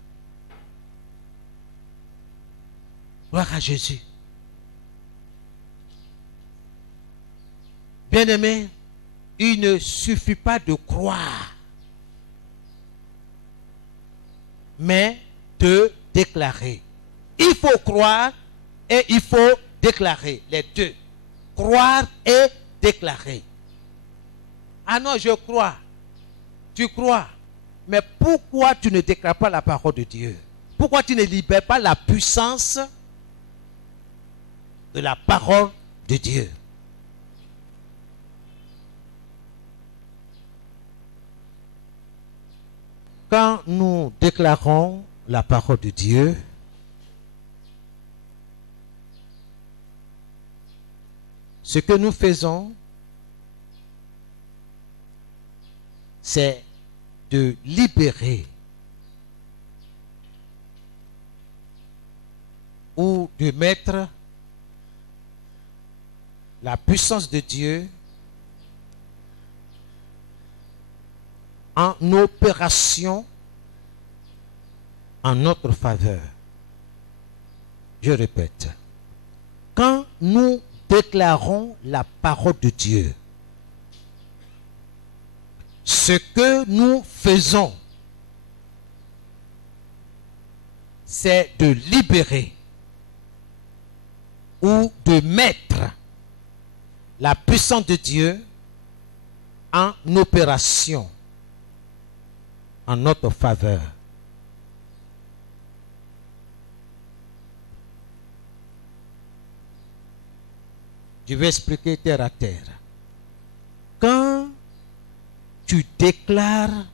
Gloire à Jésus. Bien-aimé, il ne suffit pas de croire, mais de déclarer. Il faut croire et il faut déclarer, les deux. Croire et déclarer. Ah non, je crois. Tu crois. Mais pourquoi tu ne déclares pas la parole de Dieu? pourquoi tu ne libères pas la puissance de la parole de Dieu? Quand nous déclarons la parole de Dieu, ce que nous faisons, c'est de libérer ou de mettre la puissance de Dieu en opération en notre faveur. Je répète, quand nous déclarons la parole de Dieu, ce que nous faisons, c'est de libérer ou de mettre la puissance de Dieu en opération en notre faveur. Je vais expliquer terre à terre. Quand tu déclares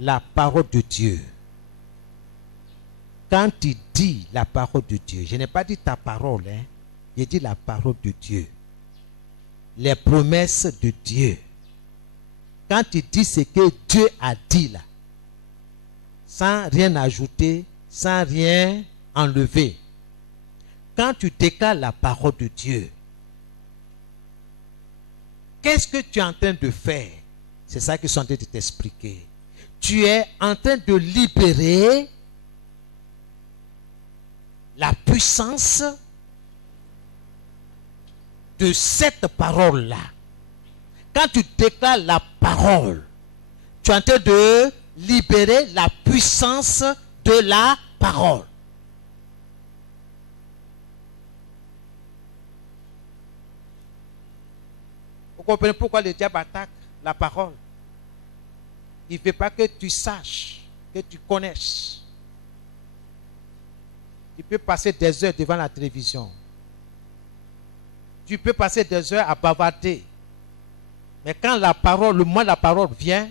la parole de Dieu, quand tu dis la parole de Dieu, je n'ai pas dit ta parole, hein, j'ai dit la parole de Dieu, les promesses de Dieu. Quand tu dis ce que Dieu a dit là, sans rien ajouter, sans rien enlever, quand tu déclares la parole de Dieu, qu'est-ce que tu es en train de faire? C'est ça que je suis en train de t'expliquer. Tu es en train de libérer la puissance de cette parole-là. Quand tu déclares la parole, tu es en train de libérer la puissance de la parole. Vous comprenez pourquoi le diable attaque la parole? Il ne veut pas que tu saches, que tu connaisses. Tu peux passer des heures devant la télévision. Tu peux passer des heures à bavarder. Mais quand la parole, le moment de la parole vient,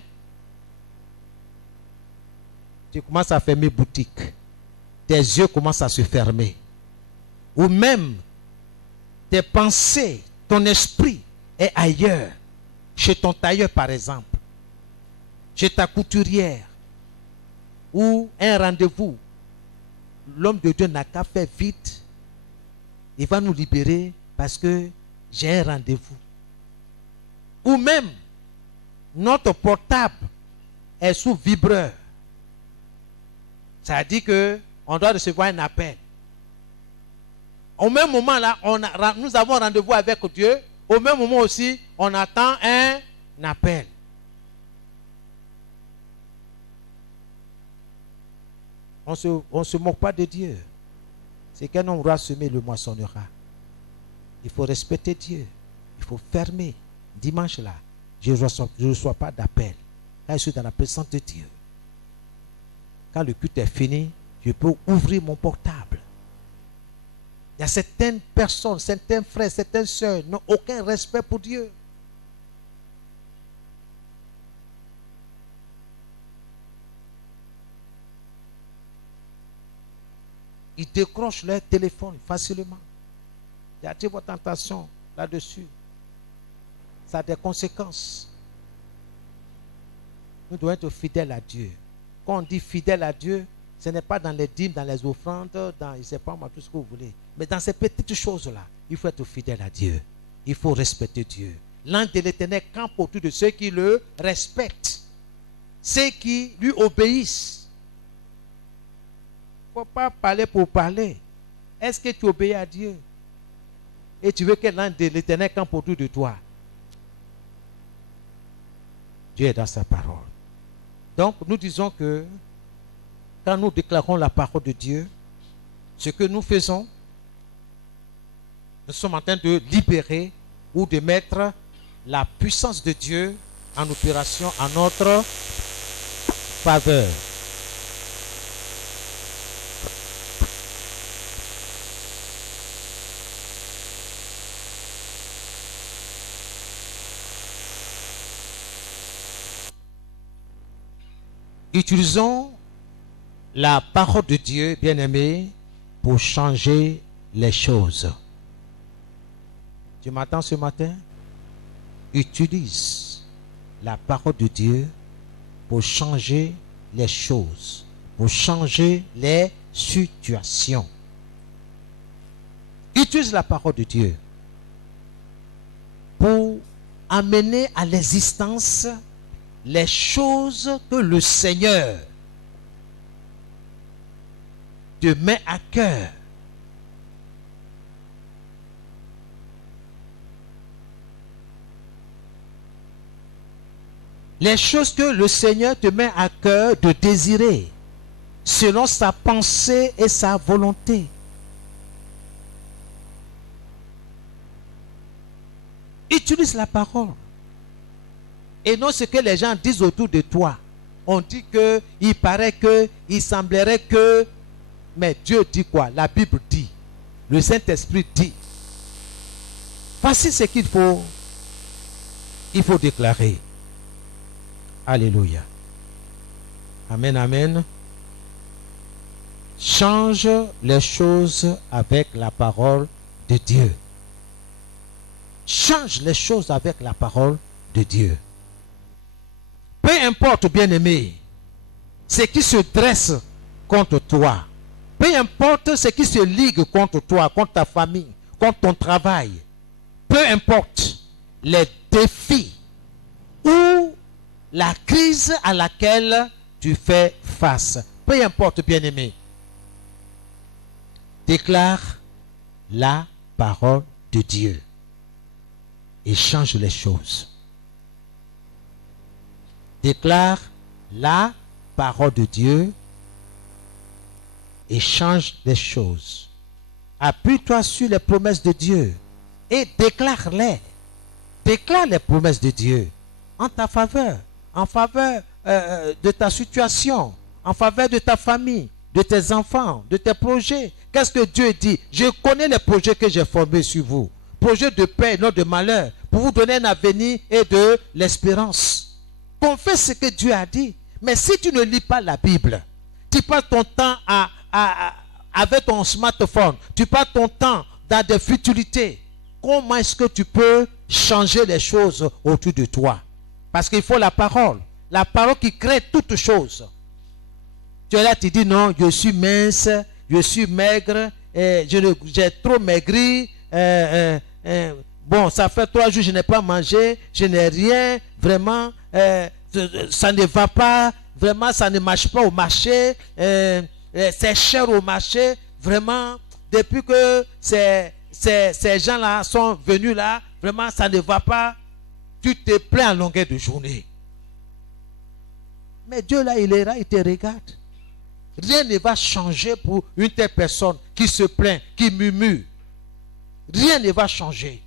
tu commences à fermer boutique. Tes yeux commencent à se fermer. Ou même, tes pensées, ton esprit est ailleurs. Chez ton tailleur, par exemple. Chez ta couturière. Ou un rendez-vous. L'homme de Dieu n'a qu'à faire vite. Il va nous libérer parce que j'ai un rendez-vous. Ou même, notre portable est sous vibreur. Ça dit qu'on doit recevoir un appel. Au même moment là, nous avons rendez-vous avec Dieu. Au même moment aussi, on attend un appel. On se moque pas de Dieu. C'est qu'un homme aura semé, le moissonnera. Il faut respecter Dieu. Il faut fermer. Dimanche là, je ne reçois pas d'appel. Quand je suis dans la présence de Dieu. Quand le culte est fini, je peux ouvrir mon portable. Il y a certaines personnes, certains frères, certaines sœurs n'ont aucun respect pour Dieu. Ils décrochent leur téléphone facilement. Attirez votre attention là-dessus. Ça a des conséquences. Nous devons être fidèles à Dieu. Quand on dit fidèle à Dieu, ce n'est pas dans les dîmes, dans les offrandes, dans, je ne sais pas moi, tout ce que vous voulez. Mais dans ces petites choses-là, il faut être fidèle à Dieu. Il faut respecter Dieu. L'ange de l'Éternel campe autour de ceux qui le respectent. Ceux qui lui obéissent. Il ne faut pas parler pour parler. Est-ce que tu obéis à Dieu? Et tu veux que l'ange de l'Éternel campe autour de toi? Dieu est dans sa parole. Donc, nous disons que quand nous déclarons la parole de Dieu, ce que nous faisons, nous sommes en train de libérer ou de mettre la puissance de Dieu en opération en notre faveur. Utilisons la parole de Dieu, bien-aimé, pour changer les choses. Tu m'entends ce matin? Utilise la parole de Dieu pour changer les choses, pour changer les situations. Utilise la parole de Dieu pour amener à l'existence les choses que le Seigneur te met à cœur. Les choses que le Seigneur te met à cœur de désirer, selon sa pensée et sa volonté. Utilise la parole. Et non ce que les gens disent autour de toi. On dit que, il paraît que, il semblerait que, mais Dieu dit quoi? La Bible dit. Le Saint-Esprit dit. Voici ce qu'il faut. Il faut déclarer. Alléluia. Amen, amen. Change les choses avec la parole de Dieu. Change les choses avec la parole de Dieu. Peu importe, bien-aimé, ce qui se dresse contre toi. Peu importe ce qui se ligue contre toi, contre ta famille, contre ton travail. Peu importe les défis ou la crise à laquelle tu fais face. Peu importe, bien-aimé. Déclare la parole de Dieu et change les choses. Déclare la parole de Dieu et change les choses. Appuie-toi sur les promesses de Dieu et déclare-les. Déclare les promesses de Dieu en ta faveur, en faveur de ta situation, en faveur de ta famille, de tes enfants, de tes projets. Qu'est-ce que Dieu dit? Je connais les projets que j'ai formés sur vous. Projets de paix et non de malheur, pour vous donner un avenir et de l'espérance. Confesse ce que Dieu a dit. Mais si tu ne lis pas la Bible, tu passes ton temps avec ton smartphone, tu passes ton temps dans des futilités, comment est-ce que tu peux changer les choses autour de toi? Parce qu'il faut la parole qui crée toutes choses. Tu es là, tu dis non, je suis mince, je suis maigre, j'ai trop maigri, bon, ça fait 3 jours que je n'ai pas mangé, je n'ai rien, vraiment, ça ne va pas, vraiment, ça ne marche pas au marché, c'est cher au marché, vraiment, depuis que ces gens-là sont venus là, vraiment, ça ne va pas, tu te plains à longueur de journée. Mais Dieu là, il est là, il te regarde. Rien ne va changer pour une telle personne qui se plaint, qui murmure. Rien ne va changer.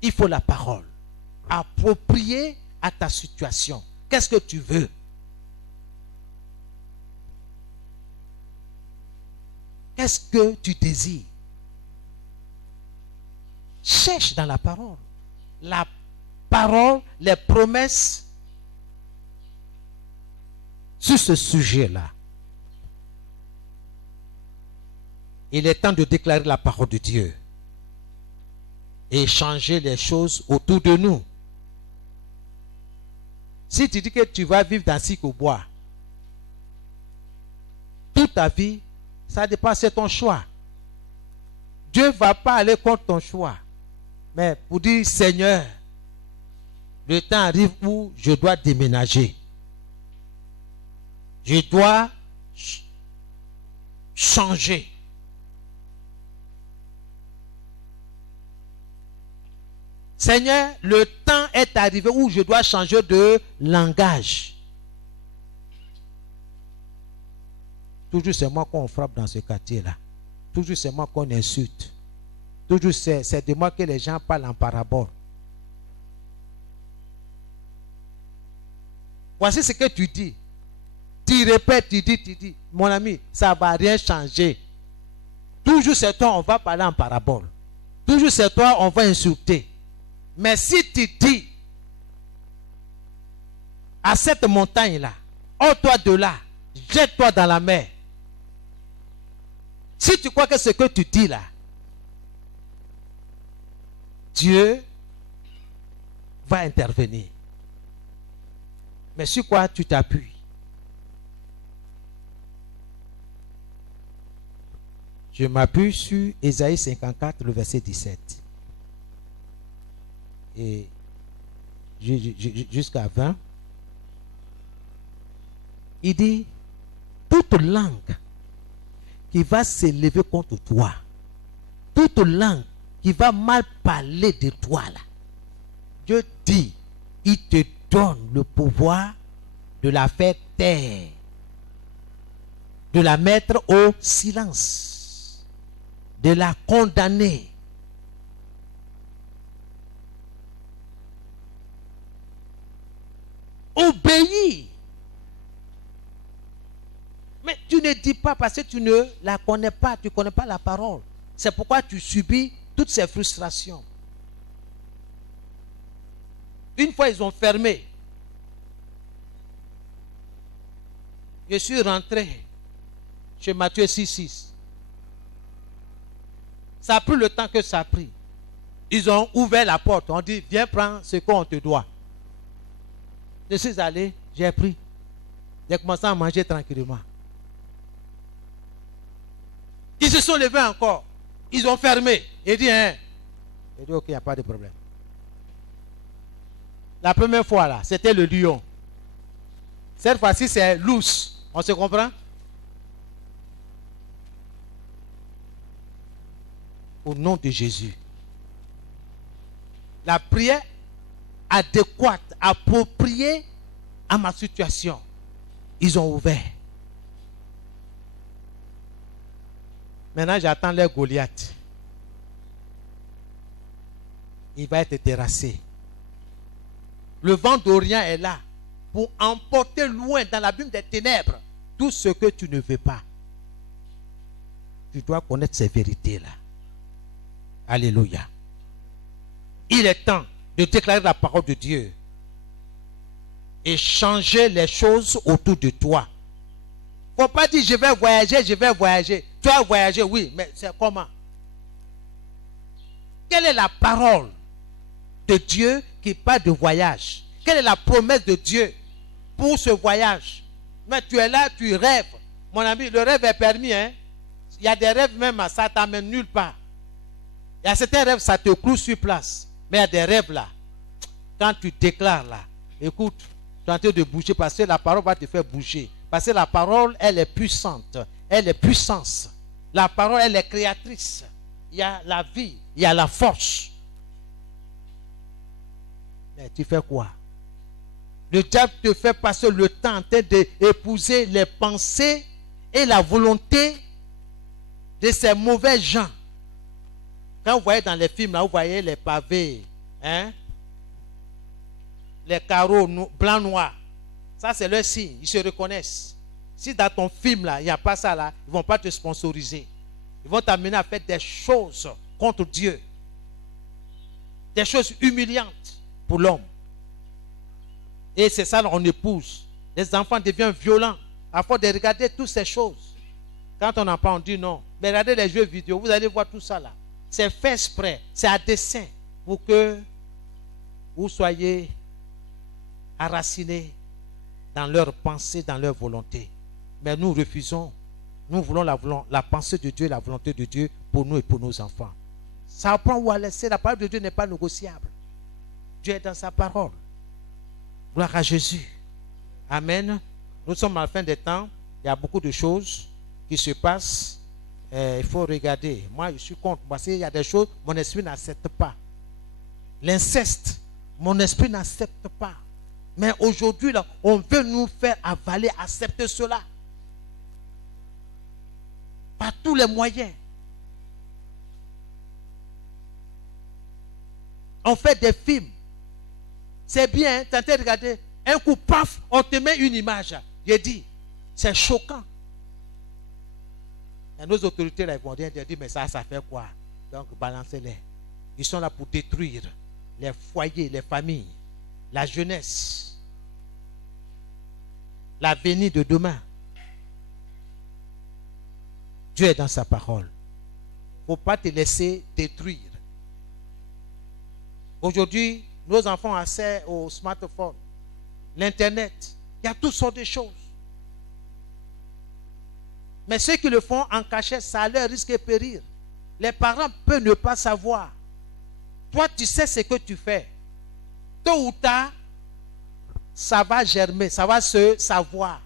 Il faut la parole appropriée à ta situation. Qu'est-ce que tu veux? Qu'est-ce que tu désires? Cherche dans la parole. La parole, les promesses sur ce sujet-là. Il est temps de déclarer la parole de Dieu et changer les choses autour de nous. Si tu dis que tu vas vivre dans Sikobois toute ta vie, ça dépend, c'est ton choix. Dieu ne va pas aller contre ton choix. Mais pour dire, Seigneur, le temps arrive où je dois déménager. Je dois changer. Seigneur, le temps est arrivé où je dois changer de langage. Toujours c'est moi qu'on frappe dans ce quartier-là. Toujours c'est moi qu'on insulte. Toujours c'est de moi que les gens parlent en parabole. Voici ce que tu dis. Tu répètes, tu dis. Mon ami, ça ne va rien changer. Toujours c'est toi, on va parler en parabole. Toujours c'est toi, on va insulter. Mais si tu dis à cette montagne-là, ôte-toi de là, jette-toi dans la mer. Si tu crois que ce que tu dis là, Dieu va intervenir. Mais sur quoi tu t'appuies? Je m'appuie sur Ésaïe 54, le verset 17. Et jusqu'à 20. Il dit, toute langue qui va s'élever contre toi, toute langue qui va mal parler de toi là, Dieu dit, il te donne le pouvoir de la faire taire, de la mettre au silence, de la condamner. Obéis. Mais tu ne dis pas parce que tu ne la connais pas, tu ne connais pas la parole. C'est pourquoi tu subis toutes ces frustrations. Une fois ils ont fermé, je suis rentré chez Matthieu 6,6. Ça a pris le temps que ça a pris. Ils ont ouvert la porte, on dit viens prendre ce qu'on te doit. Je suis allé, j'ai pris. J'ai commencé à manger tranquillement. Ils se sont levés encore. Ils ont fermé. Il dit, hein. Il dit, ok, il n'y a pas de problème. La première fois là, c'était le lion. Cette fois-ci, c'est l'ours. On se comprend? Au nom de Jésus. La prière adéquate, appropriée à ma situation. Ils ont ouvert. Maintenant, j'attends leur Goliath. Il va être terrassé. Le vent d'Orient est là pour emporter loin dans l'abîme des ténèbres tout ce que tu ne veux pas. Tu dois connaître ces vérités-là. Alléluia. Il est temps de déclarer la parole de Dieu et changer les choses autour de toi. Il ne faut pas dire je vais voyager, je vais voyager. Tu as voyagé, oui, mais c'est comment? Quelle est la parole de Dieu qui parle de voyage? Quelle est la promesse de Dieu pour ce voyage? Mais tu es là, tu rêves. Mon ami, le rêve est permis. Hein? Il y a des rêves même, ça ne t'amène nulle part. Il y a certains rêves, ça te cloue sur place. Mais il y a des rêves là. Quand tu déclares là, écoute, tu es en train de bouger parce que la parole va te faire bouger. Parce que la parole, elle est puissante. Elle est puissance. La parole, elle est créatrice. Il y a la vie, il y a la force. Mais tu fais quoi? Le diable te fait passer le temps en train d'épouser les pensées et la volonté de ces mauvais gens. Quand vous voyez dans les films, là, vous voyez les pavés, hein? Les carreaux blanc noir. Ça, c'est leur signe. Ils se reconnaissent. Si dans ton film, là, il n'y a pas ça, là, ils ne vont pas te sponsoriser. Ils vont t'amener à faire des choses contre Dieu. Des choses humiliantes pour l'homme. Et c'est ça, on épouse. Les enfants deviennent violents à force de regarder toutes ces choses. Quand on en parle, on dit non. Mais regardez les jeux vidéo, vous allez voir tout ça là. C'est fait exprès, c'est à dessein pour que vous soyez enracinés dans leurs pensées, dans leur volonté. Mais nous refusons. Nous voulons la pensée de Dieu, la volonté de Dieu pour nous et pour nos enfants. Ça apprend où à laisser. La parole de Dieu n'est pas négociable. Dieu est dans sa parole. Gloire à Jésus. Amen. Nous sommes à la fin des temps. Il y a beaucoup de choses qui se passent. Il faut regarder. Moi, je suis contre. Parce qu'il y a des choses, mon esprit n'accepte pas. L'inceste, mon esprit n'accepte pas. Mais aujourd'hui, là, on veut nous faire avaler, accepter cela. Par tous les moyens. On fait des films. C'est bien, tu as regardé. Un coup, paf, on te met une image. J'ai dit, c'est choquant. Et nos autorités, là, ils vont dire, mais ça fait quoi? Donc, balancez-les. Ils sont là pour détruire les foyers, les familles, la jeunesse. l'avenir de demain. Dieu est dans sa parole. Il ne faut pas te laisser détruire. Aujourd'hui, nos enfants ont accès au smartphone, l'Internet. Il y a toutes sortes de choses. Mais ceux qui le font en cachette, ça a leur risque de périr. Les parents peuvent ne pas savoir. Toi, tu sais ce que tu fais. Tôt ou tard, ça va germer, ça va se savoir.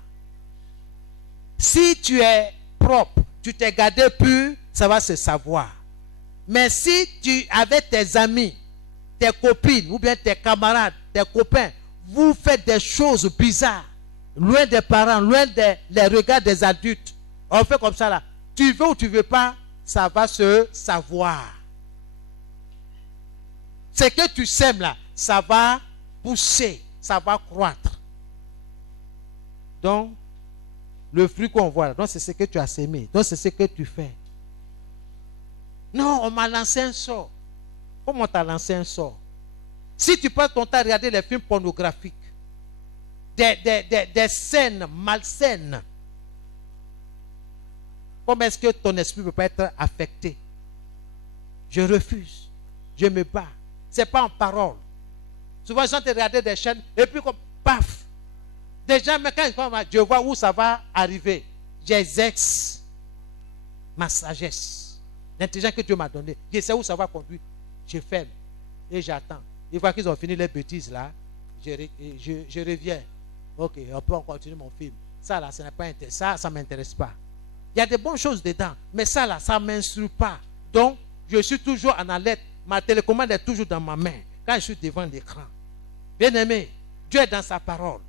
Si tu es propre, tu t'es gardé pur, ça va se savoir. Mais si tu, avec tes amis, tes copines, ou bien tes camarades, tes copains, vous faites des choses bizarres, loin des parents, loin des regards des adultes, on fait comme ça là. Tu veux ou tu ne veux pas, ça va se savoir. Ce que tu sèmes là, ça va pousser, ça va croître. Donc, le fruit qu'on voit là, donc c'est ce que tu as sémé. Donc c'est ce que tu fais. Non, on m'a lancé un sort. Comment on t'a lancé un sort? Si tu passes ton temps à regarder les films pornographiques, des scènes malsaines, comment est-ce que ton esprit ne peut pas être affecté? Je refuse. Je me bats. Ce n'est pas en parole. Souvent, les gens te regardent des chaînes et puis comme paf. Déjà, mais quand je vois où ça va arriver, j'exerce ma sagesse, l'intelligence que Dieu m'a donnée. Je sais où ça va conduire. Je ferme et j'attends. Une fois qu'ils ont fini les bêtises là, je reviens. Ok, on peut continuer mon film. Ça là, ça n'est pas intéressant. Ça ne m'intéresse pas. Il y a des bonnes choses dedans, mais ça là, ça ne m'instruit pas. Donc, je suis toujours en alerte. Ma télécommande est toujours dans ma main quand je suis devant l'écran. Bien aimé, Dieu est dans sa parole.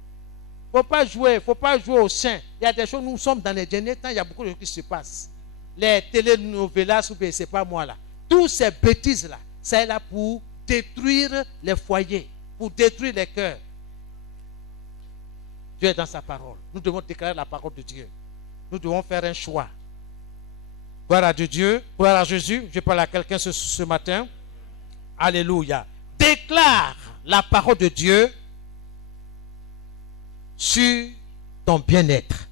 Il ne faut pas jouer au saint. Il y a des choses, nous sommes dans les derniers temps, il y a beaucoup de choses qui se passent. Les télénovelas, c'est pas moi là. Toutes ces bêtises-là, c'est là pour détruire les foyers, pour détruire les cœurs. Dieu est dans sa parole. Nous devons déclarer la parole de Dieu. Nous devons faire un choix. Gloire à Dieu, gloire à Jésus. Je parle à quelqu'un ce matin. Alléluia. Déclare la parole de Dieu sur ton bien-être.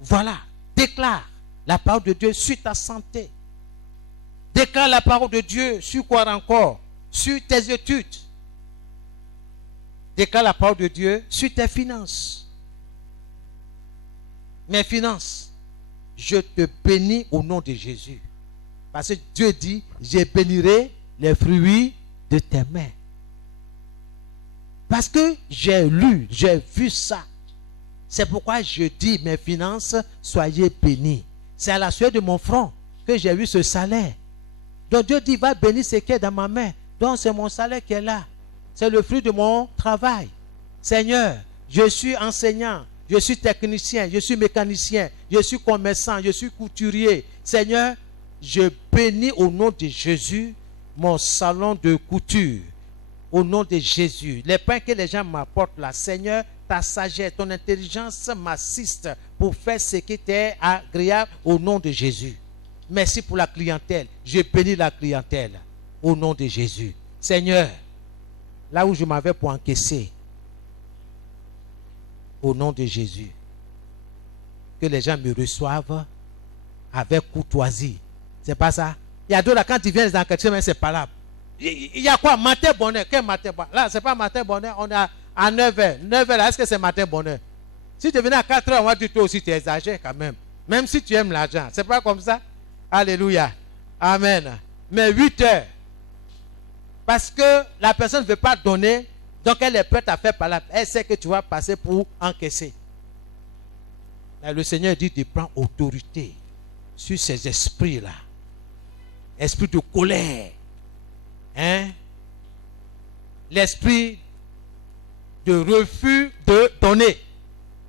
Voilà. Déclare la parole de Dieu sur ta santé. Déclare la parole de Dieu sur quoi encore? Sur tes études. Déclare la parole de Dieu sur tes finances. Mes finances, je te bénis au nom de Jésus. Parce que Dieu dit, je bénirai les fruits de tes mains. Parce que j'ai lu, j'ai vu ça. C'est pourquoi je dis, mes finances, soyez bénies. C'est à la sueur de mon front que j'ai eu ce salaire. Donc Dieu dit, va bénir ce qui est dans ma main. Donc c'est mon salaire qui est là. C'est le fruit de mon travail. Seigneur, je suis enseignant, je suis technicien, je suis mécanicien, je suis commerçant, je suis couturier. Seigneur, je bénis au nom de Jésus mon salon de couture. Au nom de Jésus. Les pains que les gens m'apportent là, Seigneur, ta sagesse, ton intelligence m'assiste pour faire ce qui t'est agréable au nom de Jésus. Merci pour la clientèle. Je bénis la clientèle au nom de Jésus. Seigneur, là où je m'avais pour encaisser, au nom de Jésus, que les gens me reçoivent avec courtoisie. C'est pas ça? Il y a d'autres là, quand ils viennent dans quelque chose, mais c'est pas là. Il y a quoi? Matin bonheur. Quel matin bonheur? Là, c'est pas matin bonheur. On est à 9h. 9h là, est-ce que c'est matin bonheur? Si tu venais à 4h, on va dire toi aussi, tu exagères quand même. Même si tu aimes l'argent. C'est pas comme ça? Alléluia. Amen. Mais 8h. Parce que la personne ne veut pas donner, donc elle est prête à faire par là. Elle sait que tu vas passer pour encaisser. Et le Seigneur dit de prendre autorité sur ces esprits-là. Esprit de colère. Hein? L'esprit de refus de donner.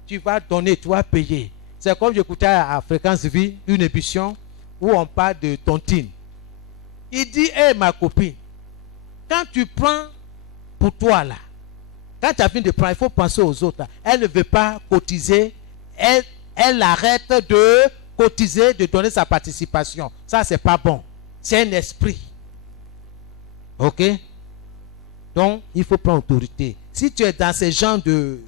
Tu vas donner, tu vas payer. C'est comme j'écoutais à Fréquence Vie une émission où on parle de tontine. Il dit, hé ma copine, quand tu prends pour toi là, quand tu as fini de prendre, il faut penser aux autres là. Elle ne veut pas cotiser, elle arrête de cotiser, de donner sa participation. Ça, c'est pas bon. C'est un esprit. Ok? Donc, il faut prendre autorité. Si tu es dans ce genre de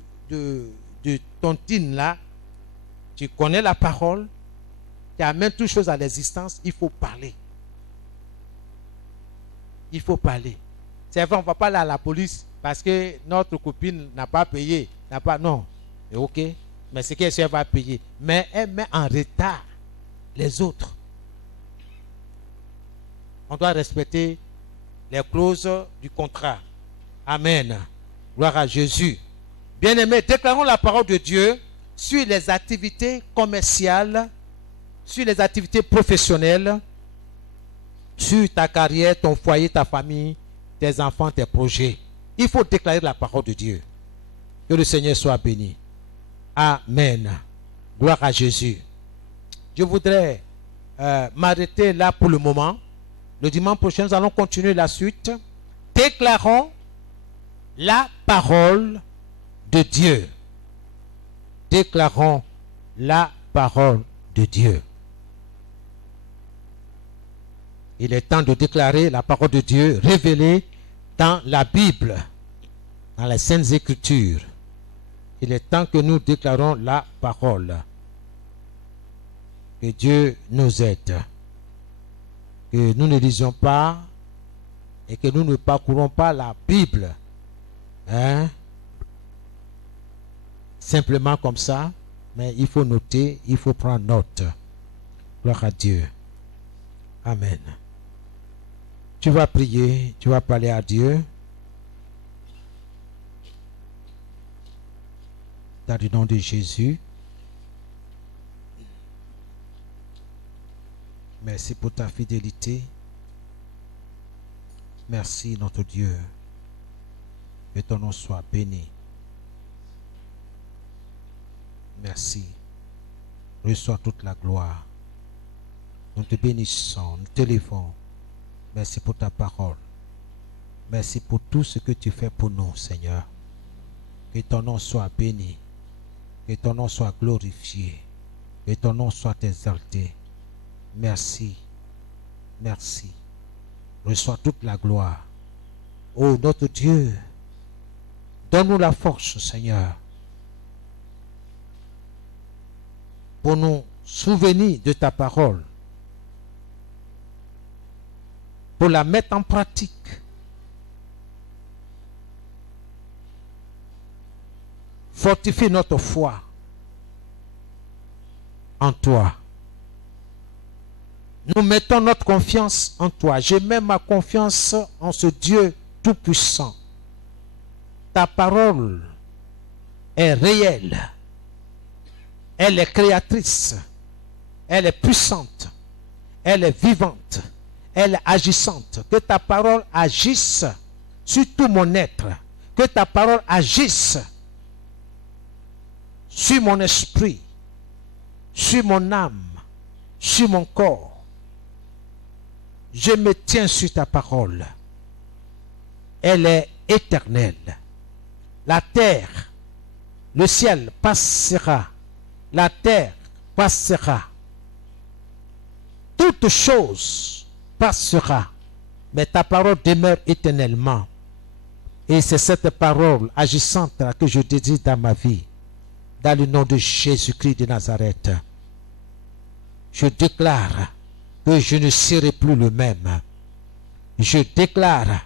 tontines là, tu connais la parole, tu amènes toutes choses à l'existence, il faut parler. Il faut parler. C'est vrai, on ne va pas aller à la police parce que notre copine n'a pas payé. Non, ok, mais c'est qu'elle va payer. Mais elle met en retard les autres. On doit respecter les clauses du contrat. Amen. Gloire à Jésus. Bien-aimés, déclarons la parole de Dieu sur les activités commerciales, sur les activités professionnelles, sur ta carrière, ton foyer, ta famille, tes enfants, tes projets. Il faut déclarer la parole de Dieu. Que le Seigneur soit béni. Amen. Gloire à Jésus. Je voudrais m'arrêter là pour le moment. Le dimanche prochain, nous allons continuer la suite. Déclarons la parole de Dieu. Déclarons la parole de Dieu. Il est temps de déclarer la parole de Dieu révélée dans la Bible, dans les Saintes Écritures. Il est temps que nous déclarons la parole. Que Dieu nous aide. Que nous ne lisions pas et que nous ne parcourons pas la Bible. Simplement comme ça, mais il faut noter, il faut prendre note. Gloire à Dieu. Amen. Tu vas prier, tu vas parler à Dieu. Dans le nom de Jésus. Merci pour ta fidélité. Merci notre Dieu. Que ton nom soit béni. Merci. Reçois toute la gloire. Nous te bénissons, nous t'élévons. Merci pour ta parole. Merci pour tout ce que tu fais pour nous, Seigneur. Que ton nom soit béni. Que ton nom soit glorifié. Que ton nom soit exalté. Merci. Merci. Reçois toute la gloire. Oh notre Dieu, donne-nous la force, Seigneur, pour nous souvenir de ta parole, pour la mettre en pratique. Fortifie notre foi en toi. Nous mettons notre confiance en toi. Je mets ma confiance en ce Dieu tout-puissant. Ta parole est réelle. Elle est créatrice. Elle est puissante. Elle est vivante. Elle est agissante. Que ta parole agisse sur tout mon être. Que ta parole agisse sur mon esprit, sur mon âme, sur mon corps. Je me tiens sur ta parole. Elle est éternelle. La terre, le ciel passera. La terre passera. Toute chose passera. Mais ta parole demeure éternellement. Et c'est cette parole agissante que je désire dans ma vie. Dans le nom de Jésus-Christ de Nazareth. Je déclare que je ne serai plus le même. Je déclare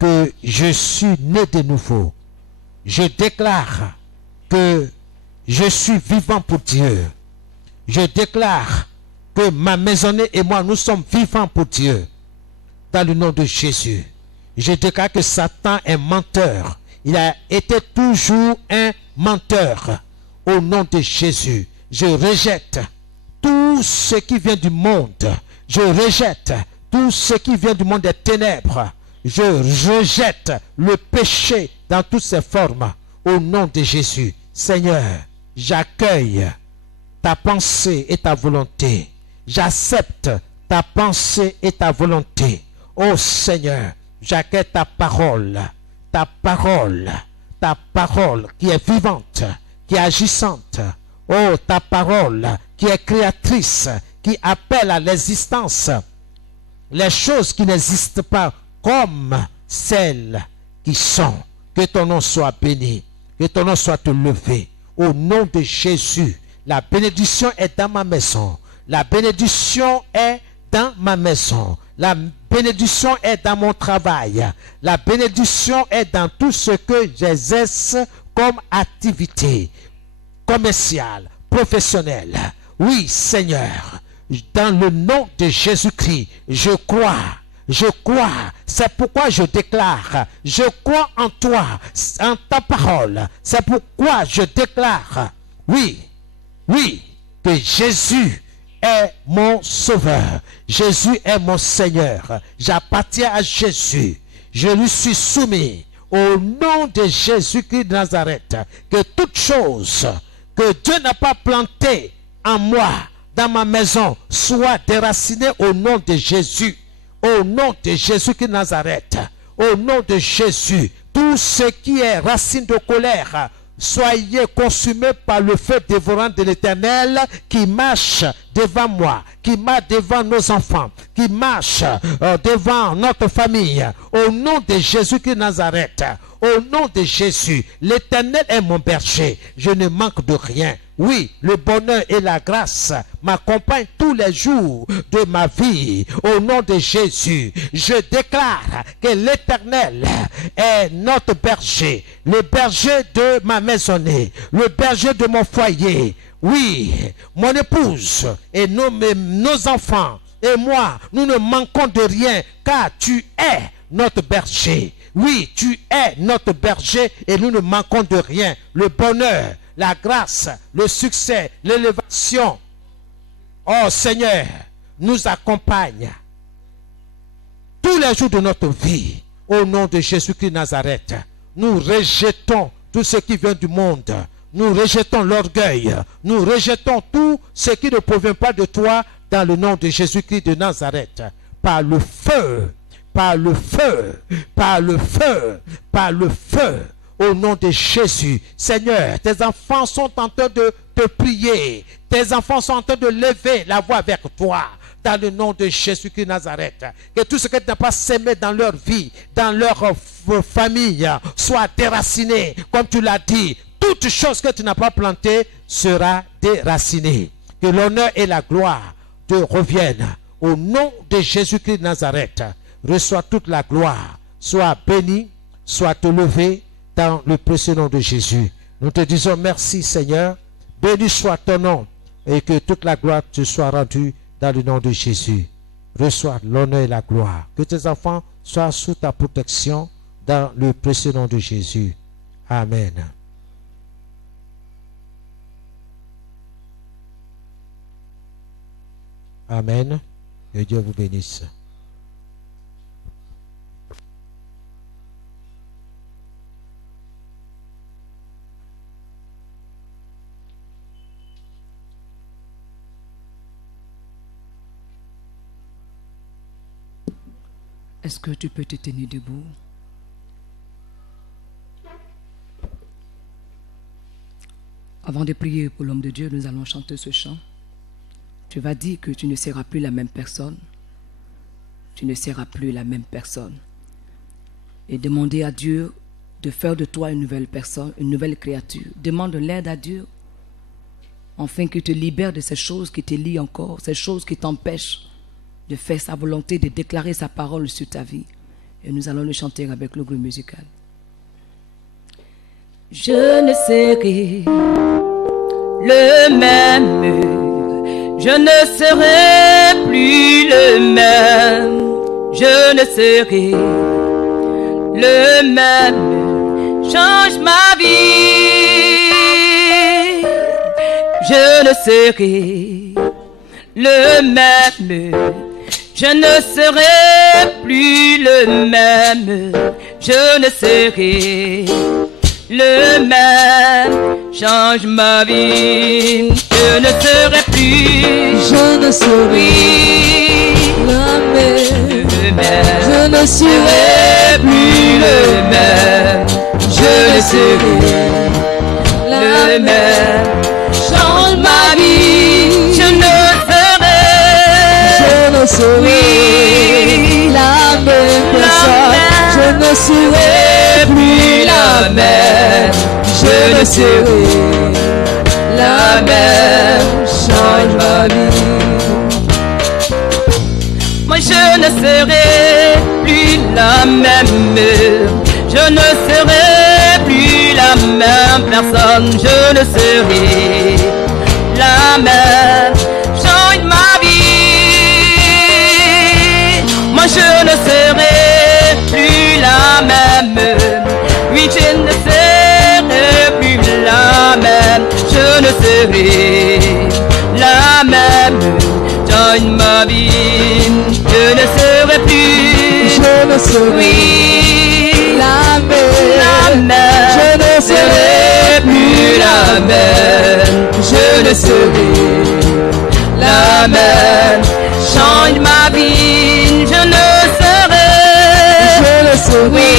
que je suis né de nouveau. Je déclare que je suis vivant pour Dieu. Je déclare que ma maisonnée et moi, nous sommes vivants pour Dieu. Dans le nom de Jésus. Je déclare que Satan est menteur. Il a été toujours un menteur. Au nom de Jésus, je rejette tout ce qui vient du monde. Je rejette tout ce qui vient du monde des ténèbres. Je rejette le péché dans toutes ses formes. Au nom de Jésus. Seigneur, j'accueille ta pensée et ta volonté. J'accepte ta pensée et ta volonté. Oh Seigneur, j'accueille ta parole. Ta parole. Ta parole qui est vivante, qui est agissante. Oh, ta parole qui est créatrice, qui appelle à l'existence les choses qui n'existent pas comme celles qui sont. Que ton nom soit béni, que ton nom soit élevé. au nom de Jésus. La bénédiction est dans ma maison. La bénédiction est dans ma maison. La bénédiction est dans mon travail. La bénédiction est dans tout ce que j'exerce comme activité commerciale, professionnelle. Oui, Seigneur, dans le nom de Jésus-Christ, je crois. Je crois, c'est pourquoi je déclare, je crois en toi, en ta parole. C'est pourquoi je déclare, oui, que Jésus est mon sauveur. Jésus est mon Seigneur. J'appartiens à Jésus. Je lui suis soumis au nom de Jésus-Christ de Nazareth. Que toute chose que Dieu n'a pas plantée en moi, dans ma maison, soit déracinée au nom de Jésus. Au nom de Jésus-Christ de Nazareth. Au nom de Jésus. Tout ce qui est racine de colère, soyez consumés par le feu dévorant de l'Éternel qui marche devant moi, qui marche devant nos enfants, qui marche devant notre famille. Au nom de Jésus-Christ de Nazareth, au nom de Jésus, l'Éternel est mon berger. Je ne manque de rien. Oui, le bonheur et la grâce m'accompagnent tous les jours de ma vie. Au nom de Jésus, je déclare que l'Éternel est notre berger, le berger de ma maisonnée, le berger de mon foyer. Oui, mon épouse et nos enfants et moi, nous ne manquons de rien car tu es notre berger. Oui, tu es notre berger et nous ne manquons de rien. Le bonheur, la grâce, le succès, l'élévation, oh Seigneur, nous accompagne tous les jours de notre vie. Au nom de Jésus-Christ de Nazareth, nous rejetons tout ce qui vient du monde. Nous rejetons l'orgueil. Nous rejetons tout ce qui ne provient pas de toi dans le nom de Jésus-Christ de Nazareth. Par le feu, par le feu, par le feu, par le feu. Au nom de Jésus. Seigneur, tes enfants sont en train de te prier. Tes enfants sont en train de lever la voix vers toi. Dans le nom de Jésus-Christ de Nazareth. Que tout ce que tu n'as pas sémé dans leur vie, dans leur famille, soit déraciné. Comme tu l'as dit, toute chose que tu n'as pas plantée sera déracinée. Que l'honneur et la gloire te reviennent. Au nom de Jésus-Christ de Nazareth. Reçois toute la gloire. Sois béni, sois levé dans le précieux nom de Jésus. Nous te disons merci Seigneur. Béni soit ton nom. Et que toute la gloire te soit rendue dans le nom de Jésus. Reçois l'honneur et la gloire. Que tes enfants soient sous ta protection dans le précieux nom de Jésus. Amen. Amen. Que Dieu vous bénisse. Est-ce que tu peux te tenir debout? Avant de prier pour l'homme de Dieu, nous allons chanter ce chant. Tu vas dire que tu ne seras plus la même personne. Tu ne seras plus la même personne. Et demander à Dieu de faire de toi une nouvelle personne, une nouvelle créature. Demande l'aide à Dieu, afin qu'il te libère de ces choses qui te lient encore, ces choses qui t'empêchent de faire sa volonté, de déclarer sa parole sur ta vie. Et nous allons le chanter avec le groupe musical. Je ne serai le même, je ne serai plus le même, je ne serai le même, change ma vie. Je ne serai le même, je ne serai plus le même, je ne serai le même, change ma vie. Je ne serai plus, je ne serai le même, je ne serai plus le même, je ne serai le même, change ma vie. Je ne serai la même personne, je ne serai plus la même, je ne serai la même, change ma vie. Moi je ne serai plus la même, je ne serai plus la même personne, je ne serai la même, change ma vie. Moi je ne serai plus la même, oui je ne serai plus la même, je ne serai la même, change ma vie. Je ne serai plus, Je ne serai oui, la même, je ne serai plus la même, je ne serai la même, change ma vie, je ne serai, oui,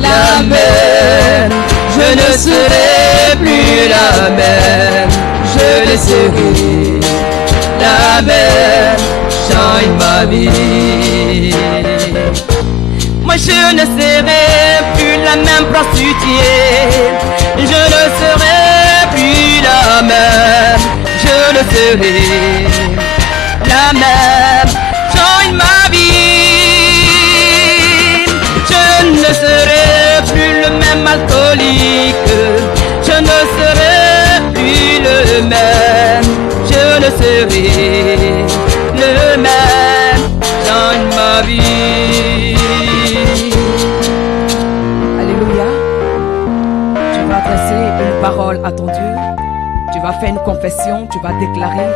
la même, je ne serai plus la même, je ne serai la même, change ma vie. Moi je ne serai plus la même prostituée, je ne serai plus la même, je ne serai la même, change ma vie. Je ne serai plus le même alcoolique, je ne serai plus le même, je ne serai le même, change ma vie. Alléluia. Tu vas adresser une parole à ton Dieu. Tu vas faire une confession. Tu vas déclarer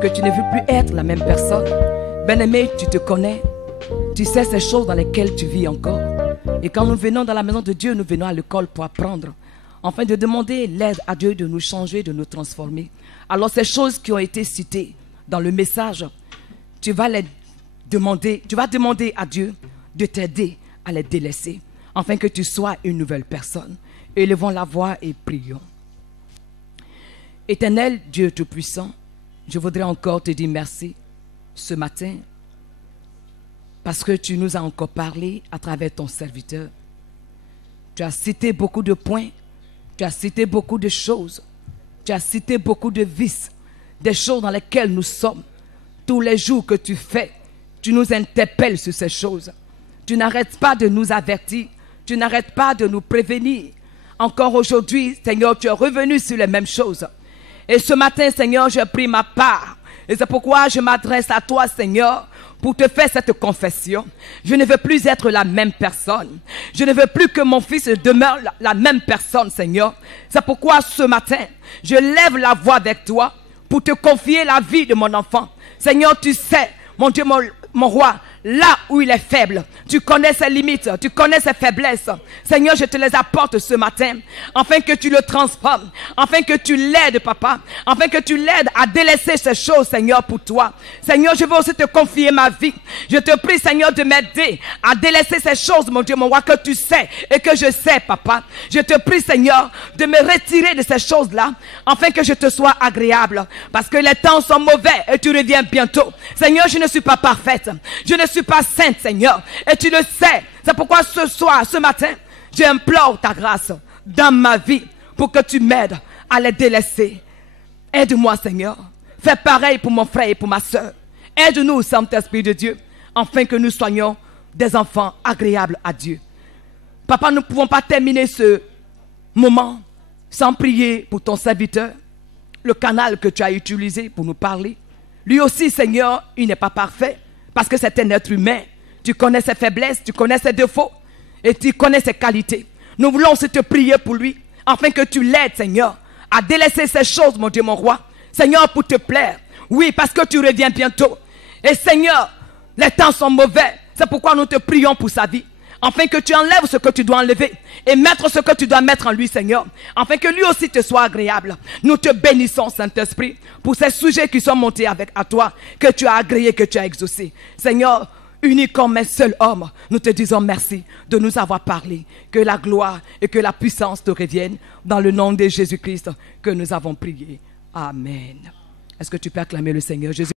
que tu ne veux plus être la même personne. Bien-aimé, tu te connais. Tu sais ces choses dans lesquelles tu vis encore. Et quand nous venons dans la maison de Dieu, nous venons à l'école pour apprendre, afin de demander l'aide à Dieu de nous changer, de nous transformer. Alors ces choses qui ont été citées dans le message, tu vas demander à Dieu de t'aider à les délaisser, afin que tu sois une nouvelle personne. Élevons la voix et prions. Éternel Dieu Tout-Puissant, je voudrais encore te dire merci ce matin, parce que tu nous as encore parlé à travers ton serviteur. Tu as cité beaucoup de points, tu as cité beaucoup de choses, tu as cité beaucoup de vices, des choses dans lesquelles nous sommes. Tous les jours que tu fais, tu nous interpelles sur ces choses. Tu n'arrêtes pas de nous avertir, tu n'arrêtes pas de nous prévenir. Encore aujourd'hui, Seigneur, tu es revenu sur les mêmes choses. Et ce matin, Seigneur, j'ai pris ma part. Et c'est pourquoi je m'adresse à toi, Seigneur, pour te faire cette confession. Je ne veux plus être la même personne. Je ne veux plus que mon fils demeure la même personne, Seigneur. C'est pourquoi ce matin, je lève la voix avec toi pour te confier la vie de mon enfant. Seigneur, tu sais, mon Dieu, mon roi, là où il est faible, tu connais ses limites, tu connais ses faiblesses. Seigneur, je te les apporte ce matin, afin que tu le transformes, afin que tu l'aides, papa, afin que tu l'aides à délaisser ces choses, Seigneur, pour toi. Seigneur, je veux aussi te confier ma vie. Je te prie, Seigneur, de m'aider à délaisser ces choses, mon Dieu, mon roi, que tu sais et que je sais, papa. Je te prie, Seigneur, de me retirer de ces choses-là, afin que je te sois agréable, parce que les temps sont mauvais et tu reviens bientôt. Seigneur, je ne suis pas parfaite, je ne suis pas sainte, Seigneur, et tu le sais. C'est pourquoi ce soir, ce matin, j'implore ta grâce dans ma vie pour que tu m'aides à les délaisser. Aide-moi, Seigneur. Fais pareil pour mon frère et pour ma soeur. Aide-nous, Saint-Esprit de Dieu, afin que nous soyons des enfants agréables à Dieu. Papa, nous ne pouvons pas terminer ce moment sans prier pour ton serviteur, le canal que tu as utilisé pour nous parler. Lui aussi, Seigneur, il n'est pas parfait, parce que c'est un être humain. Tu connais ses faiblesses, tu connais ses défauts et tu connais ses qualités. Nous voulons aussi te prier pour lui, afin que tu l'aides, Seigneur, à délaisser ces choses, mon Dieu, mon roi. Seigneur, pour te plaire. Oui, parce que tu reviens bientôt. Et Seigneur, les temps sont mauvais. C'est pourquoi nous te prions pour sa vie, afin que tu enlèves ce que tu dois enlever et mettre ce que tu dois mettre en lui, Seigneur, afin que lui aussi te soit agréable. Nous te bénissons, Saint-Esprit, pour ces sujets qui sont montés à toi, que tu as agréés, que tu as exaucés. Seigneur, unis comme un seul homme, nous te disons merci de nous avoir parlé. Que la gloire et que la puissance te reviennent dans le nom de Jésus-Christ que nous avons prié. Amen. Est-ce que tu peux acclamer le Seigneur Jésus?